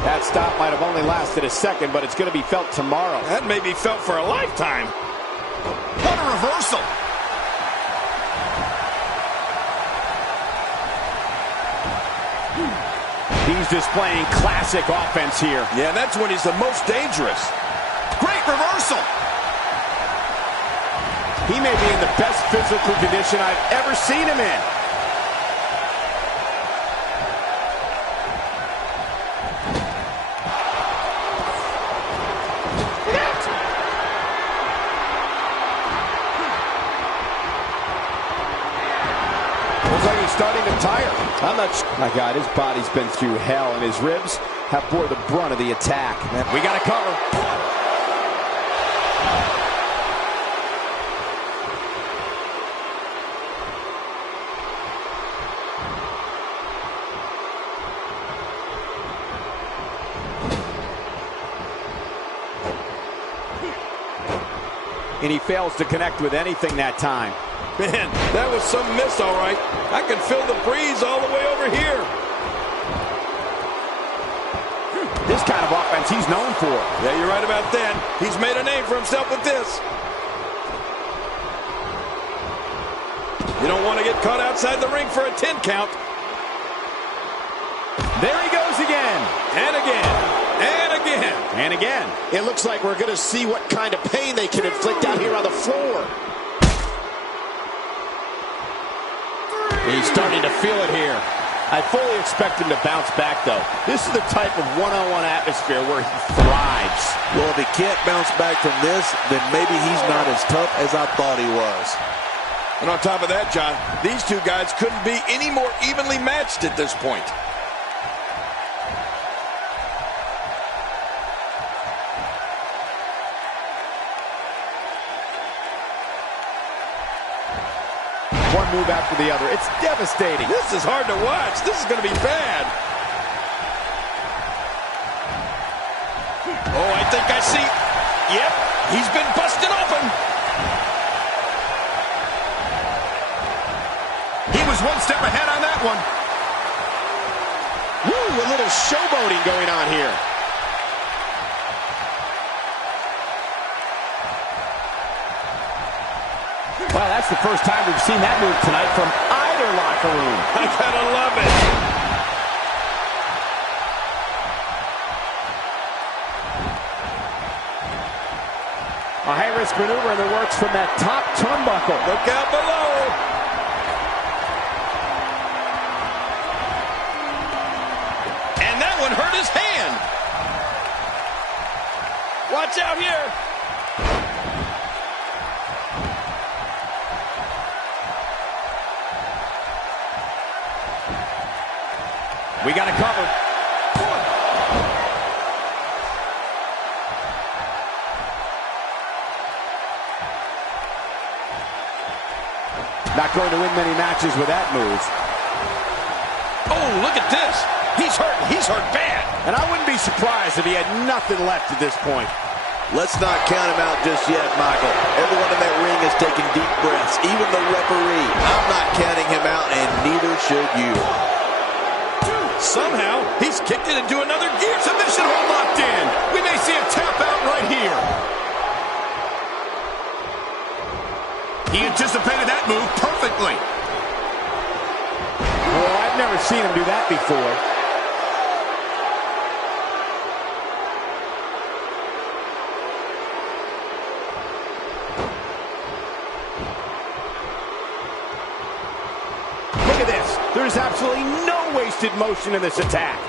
That stop might have only lasted a second, but it's going to be felt tomorrow. That may be felt for a lifetime. What a reversal. He's displaying classic offense here. Yeah, that's when he's the most dangerous. Great reversal. He may be in the best physical condition I've ever seen him in. Looks like he's starting to tire. I'm not sure. My God, his body's been through hell, and his ribs have bore the brunt of the attack. We got to cover. And he fails to connect with anything that time. Man, that was some miss, all right. I can feel the breeze all the way over here. This kind of offense he's known for. Yeah, you're right about that. He's made a name for himself with this. You don't want to get caught outside the ring for a 10 count. There he goes again. And again. And again. And again. It looks like we're going to see what kind of pain they can inflict out here on the floor. He's starting to feel it here. I fully expect him to bounce back, though. This is the type of one-on-one atmosphere where he thrives. Well, if he can't bounce back from this, then maybe he's not as tough as I thought he was. And on top of that, John, these two guys couldn't be any more evenly matched at this point. One move after the other. It's devastating. This is hard to watch. This is going to be bad. Oh, I think I see. Yep, he's been busted open. He was one step ahead on that one. Woo, a little showboating going on here. Well, that's the first time we've seen that move tonight from either locker room. I gotta love it. A high-risk maneuver in the works from that top turnbuckle. Look out below. And that one hurt his hand. Watch out here. We got it covered. Not going to win many matches with that move. Oh, look at this. He's hurt. He's hurt bad. And I wouldn't be surprised if he had nothing left at this point. Let's not count him out just yet, Michael. Everyone in that ring is taking deep breaths, even the referee. I'm not counting him out, and neither should you. Somehow, he's just kicked it into another gear. Submission hold locked in. We may see a tap out right here. He anticipated that move perfectly. Well, I've never seen him do that before. Look at this. There's absolutely no wasted motion in this attack.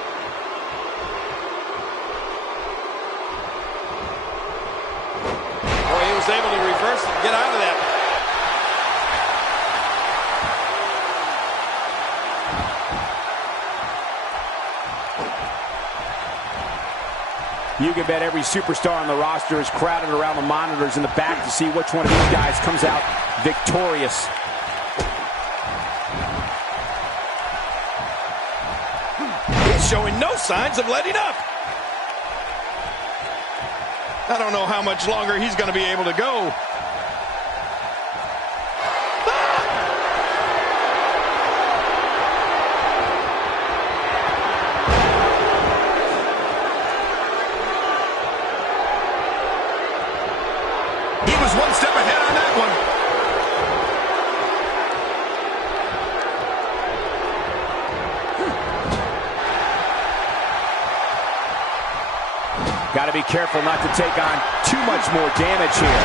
Oh, he was able to reverse and get out of that. You can bet every superstar on the roster is crowded around the monitors in the back to see which one of these guys comes out victorious. He's showing no signs of letting up. I don't know how much longer he's going to be able to go. He was one step ahead on that one. Got to be careful not to take on too much more damage here.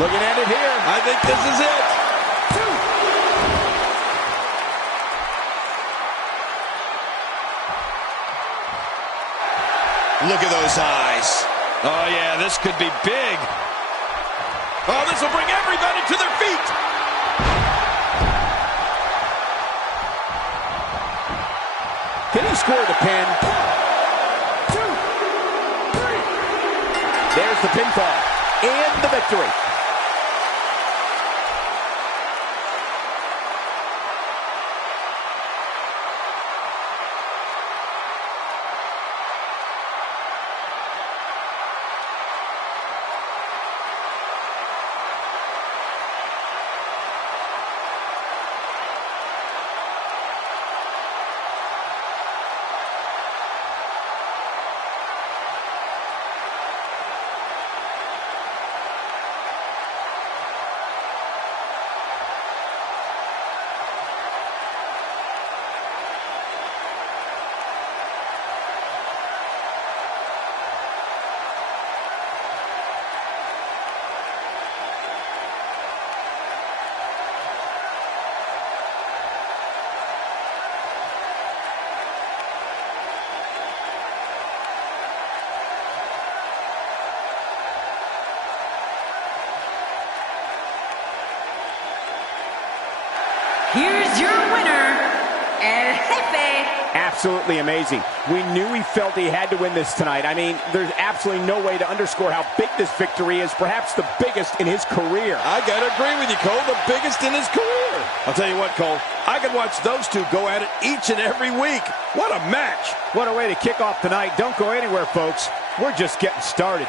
Looking at it here. I think this is it. Look at those eyes. Oh, yeah, this could be big. Oh, this will bring everybody to their feet. Can he score the pin? There's the pinfall and the victory. Here's your winner, El Jefe. Absolutely amazing. We knew he felt he had to win this tonight. I mean, there's absolutely no way to underscore how big this victory is, perhaps the biggest in his career. I got to agree with you, Cole, the biggest in his career. I'll tell you what, Cole, I could watch those two go at it each and every week. What a match. What a way to kick off tonight. Don't go anywhere, folks. We're just getting started.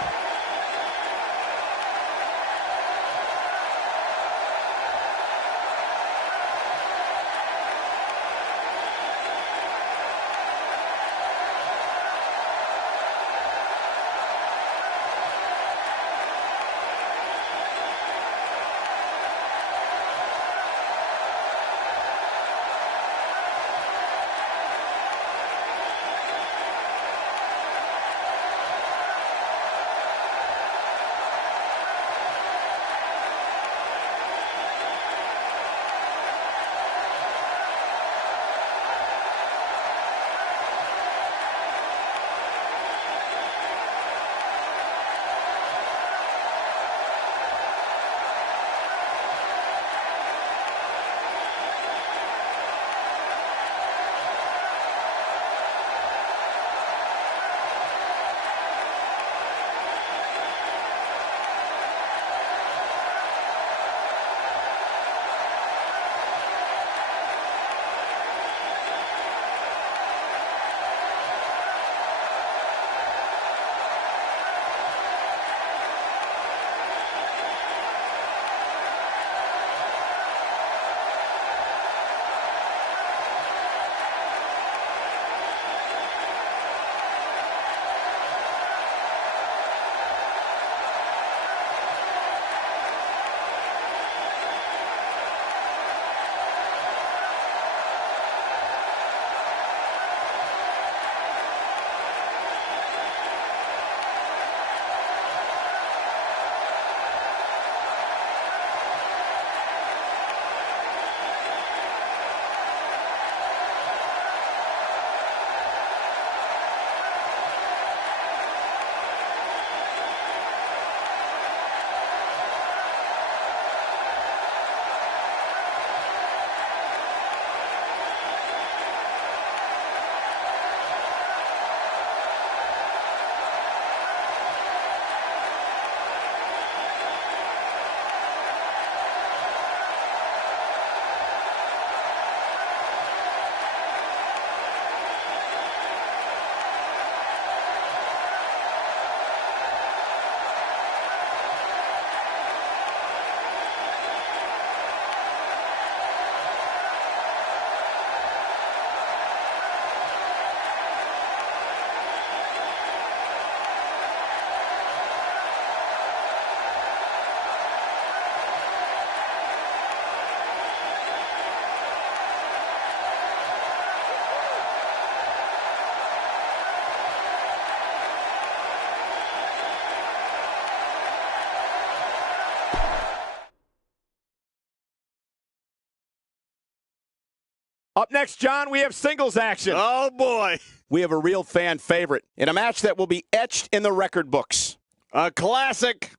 Up next, John, we have singles action. Oh, boy. We have a real fan favorite in a match that will be etched in the record books. A classic.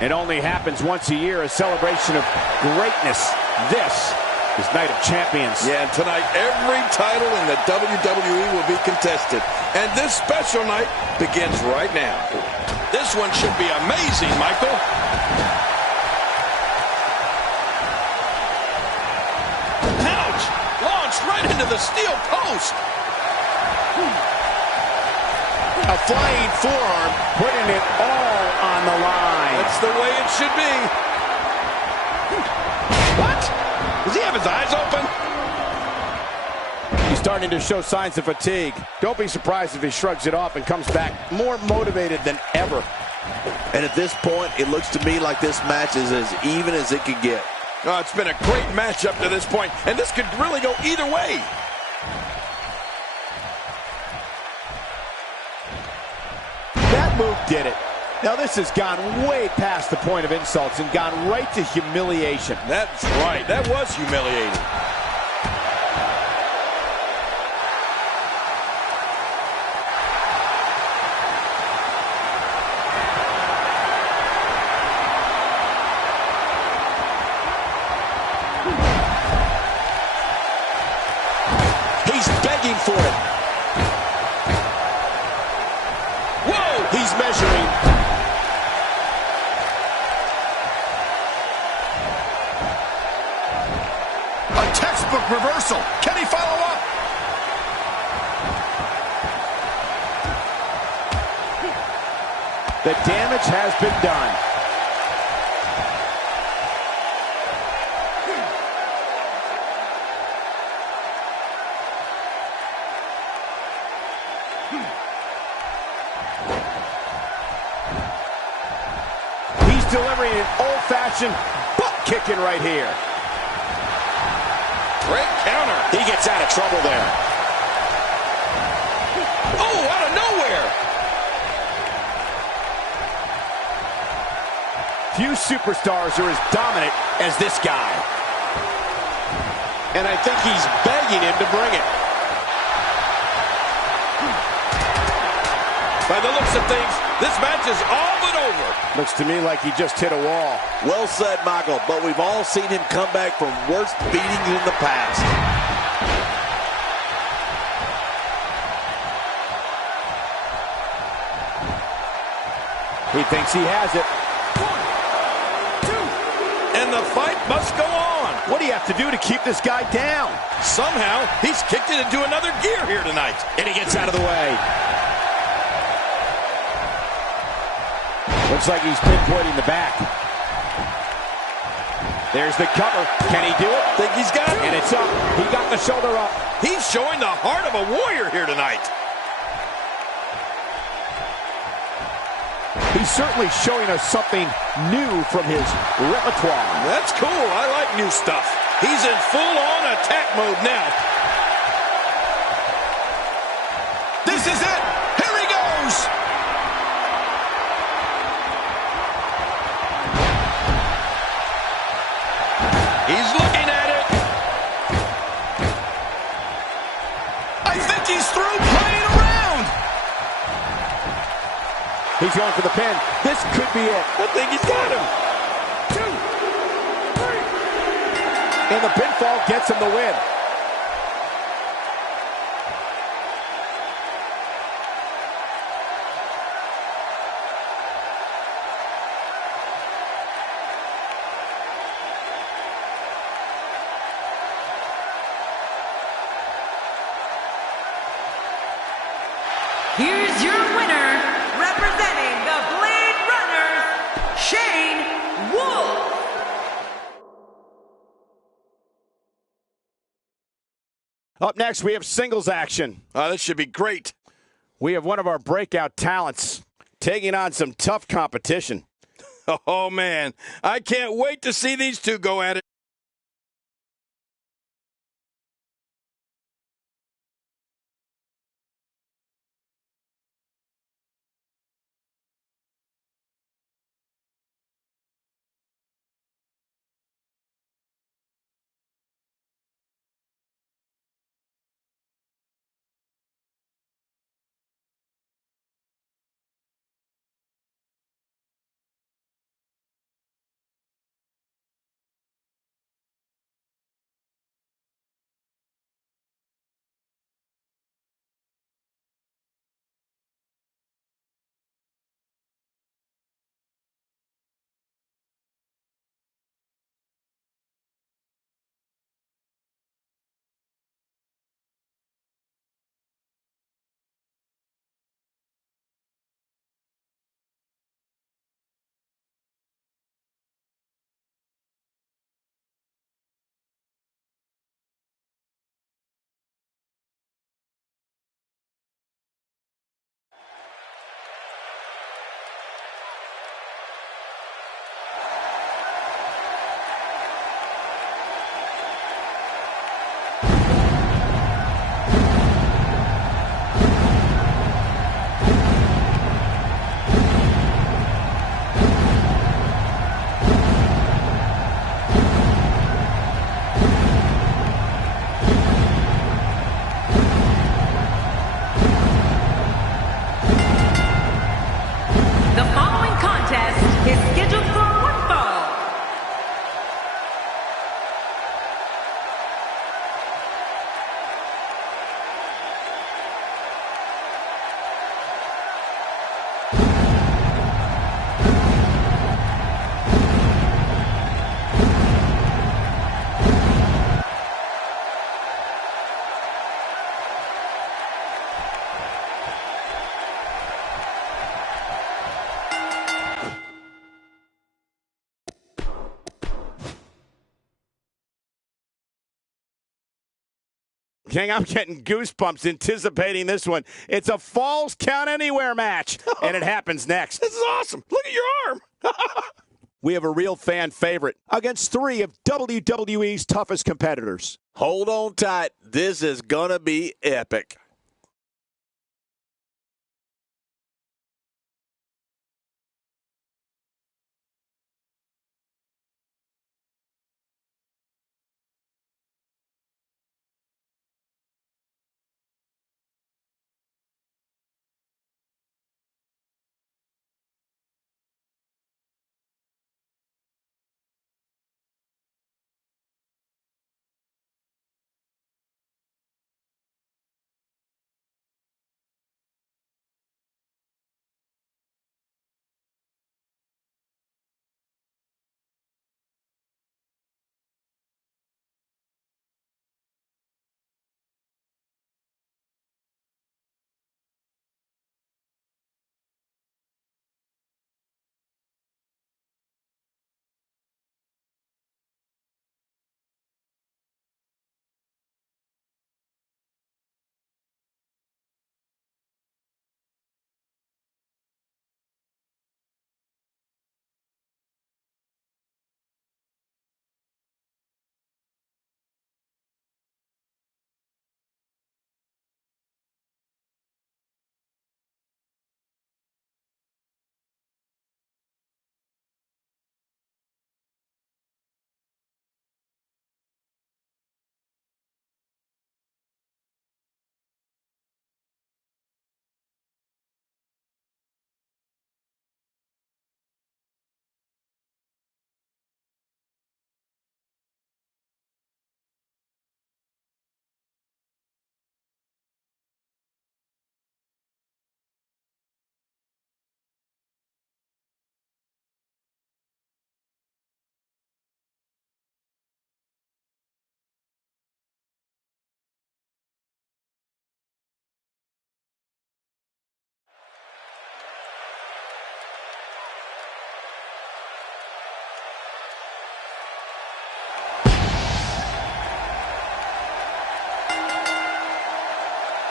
It only happens once a year, a celebration of greatness. This is Night of Champions. Yeah, and tonight every title in the WWE will be contested. And this special night begins right now. This one should be amazing, Michael. Ouch! Launched right into the steel post. A flying forearm. Putting it all on the line. That's the way it should be. What? Does he have his eyes open? He's starting to show signs of fatigue. Don't be surprised if he shrugs it off and comes back more motivated than ever. And at this point, it looks to me like this match is as even as it could get. Oh, it's been a great match up to this point, and this could really go either way. That move did it. Now this has gone way past the point of insults and gone right to humiliation. That's right. That was humiliating. He's begging for it. Whoa! He's measuring. A textbook reversal. Can he follow up? The damage has been done. He's delivering an old-fashioned butt kicking right here. Great counter. He gets out of trouble there. Oh, out of nowhere. Few superstars are as dominant as this guy. And I think he's begging him to bring it. By the looks of things, this match is all but over. Looks to me like he just hit a wall. Well said, Michael, but we've all seen him come back from worse beatings in the past. He thinks he has it. And the fight must go on. What do you have to do to keep this guy down? Somehow, he's kicked it into another gear here tonight. And he gets out of the way. Looks like he's pinpointing the back. There's the cover. Can he do it? Think he's got it? And it's up. He got the shoulder up. He's showing the heart of a warrior here tonight. He's certainly showing us something new from his repertoire. That's cool. I like new stuff. He's in full-on attack mode now. This is it. Here he goes. He's looking at it. I think he's through playing around. He's going for the pin. This could be it. I think he's got him. 2, 3. And the pinfall gets him the win. Up next, we have singles action. This should be great. We have one of our breakout talents taking on some tough competition. Oh, man. I can't wait to see these two go at it. The following contest is scheduled for one fall. King, I'm getting goosebumps anticipating this one. It's a Falls Count Anywhere match, and it happens next. This is awesome. Look at your arm. We have a real fan favorite against three of WWE's toughest competitors. Hold on tight. This is going to be epic.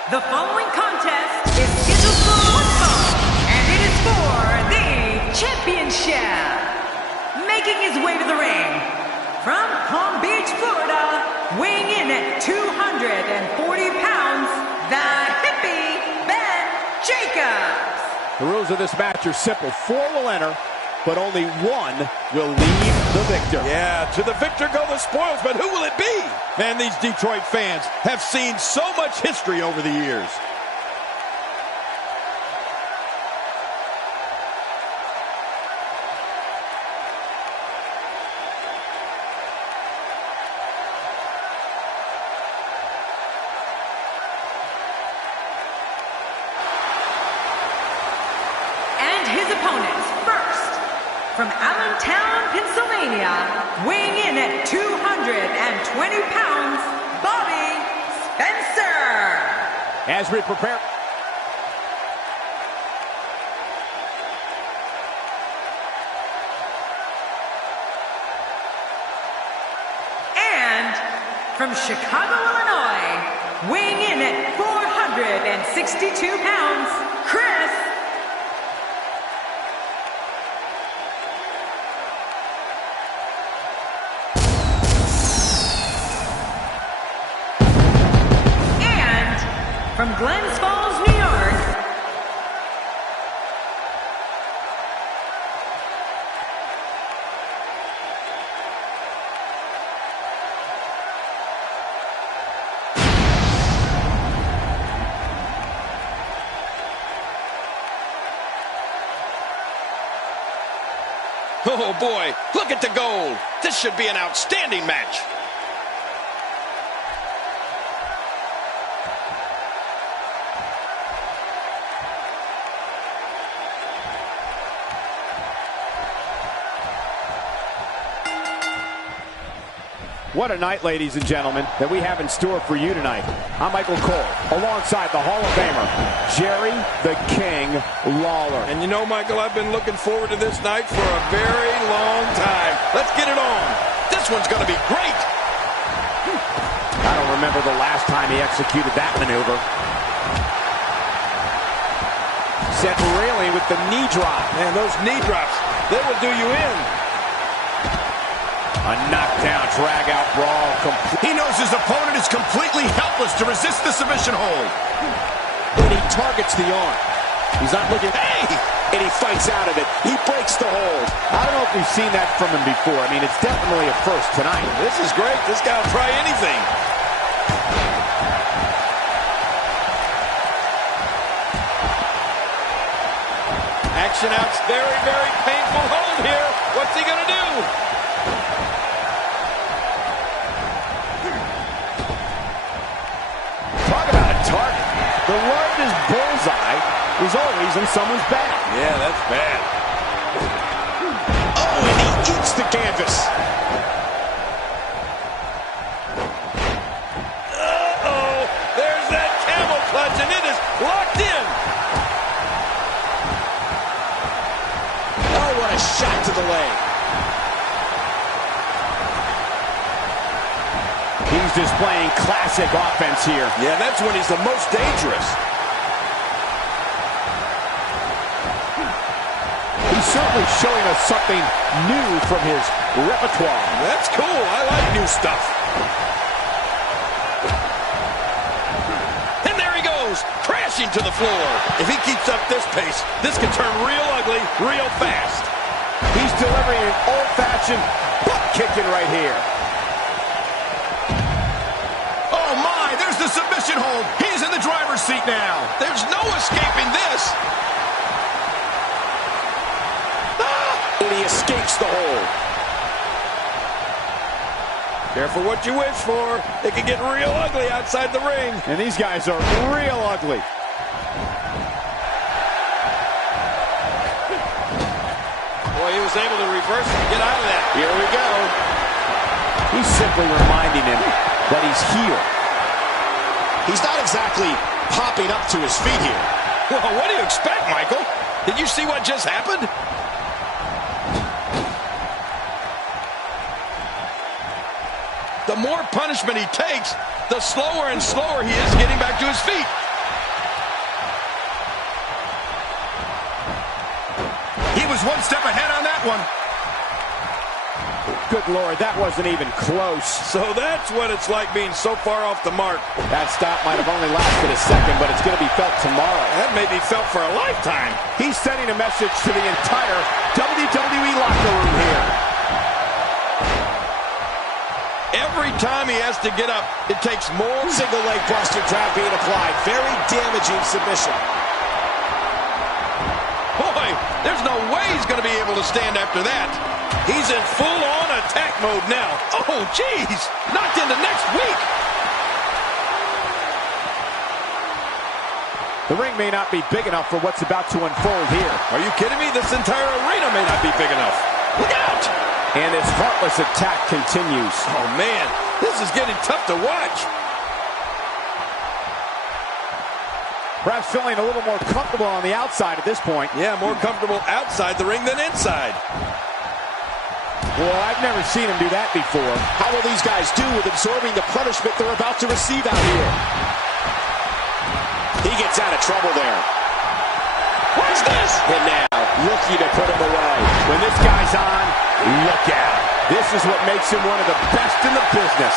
The following contest is scheduled for one fall, and it is for the championship. Making his way to the ring, from Palm Beach, Florida, weighing in at 240 pounds, the hippie Ben Jacobs. The rules of this match are simple. 4 will enter, but only 1 will leave the victor. Yeah, to the victor go the spoils, but who will it be? Man, these Detroit fans have seen so much history over the years. And his opponents, first, from Allentown, Pennsylvania, weighing in at 220 pounds, Bobby Spencer. As we prepare... And from Chicago, Illinois, weighing in at 462 pounds, Chris from Glens Falls, New York, Oh boy, look at the gold. This should be an outstanding match. What a night, ladies and gentlemen, that we have in store for you tonight. I'm Michael Cole, alongside the Hall of Famer, Jerry the King Lawler. And you know, Michael, I've been looking forward to this night for a very long time. Let's get it on. This one's going to be great. I don't remember the last time he executed that maneuver. Seth railing with the knee drop. Man, those knee drops, they will do you in. A knockdown, drag-out brawl. He knows his opponent is completely helpless to resist the submission hold. And he targets the arm. He's not looking. Hey! And he fights out of it. He breaks the hold. I don't know if we've seen that from him before. I mean, it's definitely a first tonight. This is great. This guy will try anything. Action out's very, very painful hold here. What's he going to do? Talk about a target. The largest bullseye is always in someone's back. Yeah, that's bad. Oh, and he eats the canvas. Uh-oh. There's that camel clutch, and it is locked in. Oh, what a shot to the leg. He's displaying classic offense here. Yeah, that's when he's the most dangerous. He's certainly showing us something new from his repertoire. That's cool. I like new stuff. And there he goes, crashing to the floor. If he keeps up this pace, this can turn real ugly real fast. He's delivering an old-fashioned butt kicking right here. Oh my, there's the submission hold. He's in the driver's seat now. There's no escaping this. And he escapes the hold. Careful what you wish for. It can get real ugly outside the ring. And these guys are real ugly. Boy, he was able to reverse and get out of that. Here we go. He's simply reminding him that he's here. He's not exactly popping up to his feet here. Well, what do you expect, Michael? Did you see what just happened? The more punishment he takes, the slower and slower he is getting back to his feet. was one step ahead on that one. Good Lord, that wasn't even close. So that's what it's like being so far off the mark. That stop might have only lasted a second, but it's going to be felt tomorrow. That may be felt for a lifetime. He's sending a message to the entire WWE locker room here. Every time he has to get up, it takes more. Single leg buster trap being applied. Very damaging submission. Boy, there's no way he's going to be able to stand after that. He's in full-on attack mode now. Oh, jeez. Knocked into next week. The ring may not be big enough for what's about to unfold here. Are you kidding me? This entire arena may not be big enough. Look out! And his heartless attack continues. Oh, man. This is getting tough to watch. Perhaps feeling a little more comfortable on the outside at this point. Yeah, more comfortable outside the ring than inside. Well, I've never seen him do that before. How will these guys do with absorbing the punishment they're about to receive out here? He gets out of trouble there. What's this? And now, looking to put him away. When this guy's on, look out. This is what makes him one of the best in the business.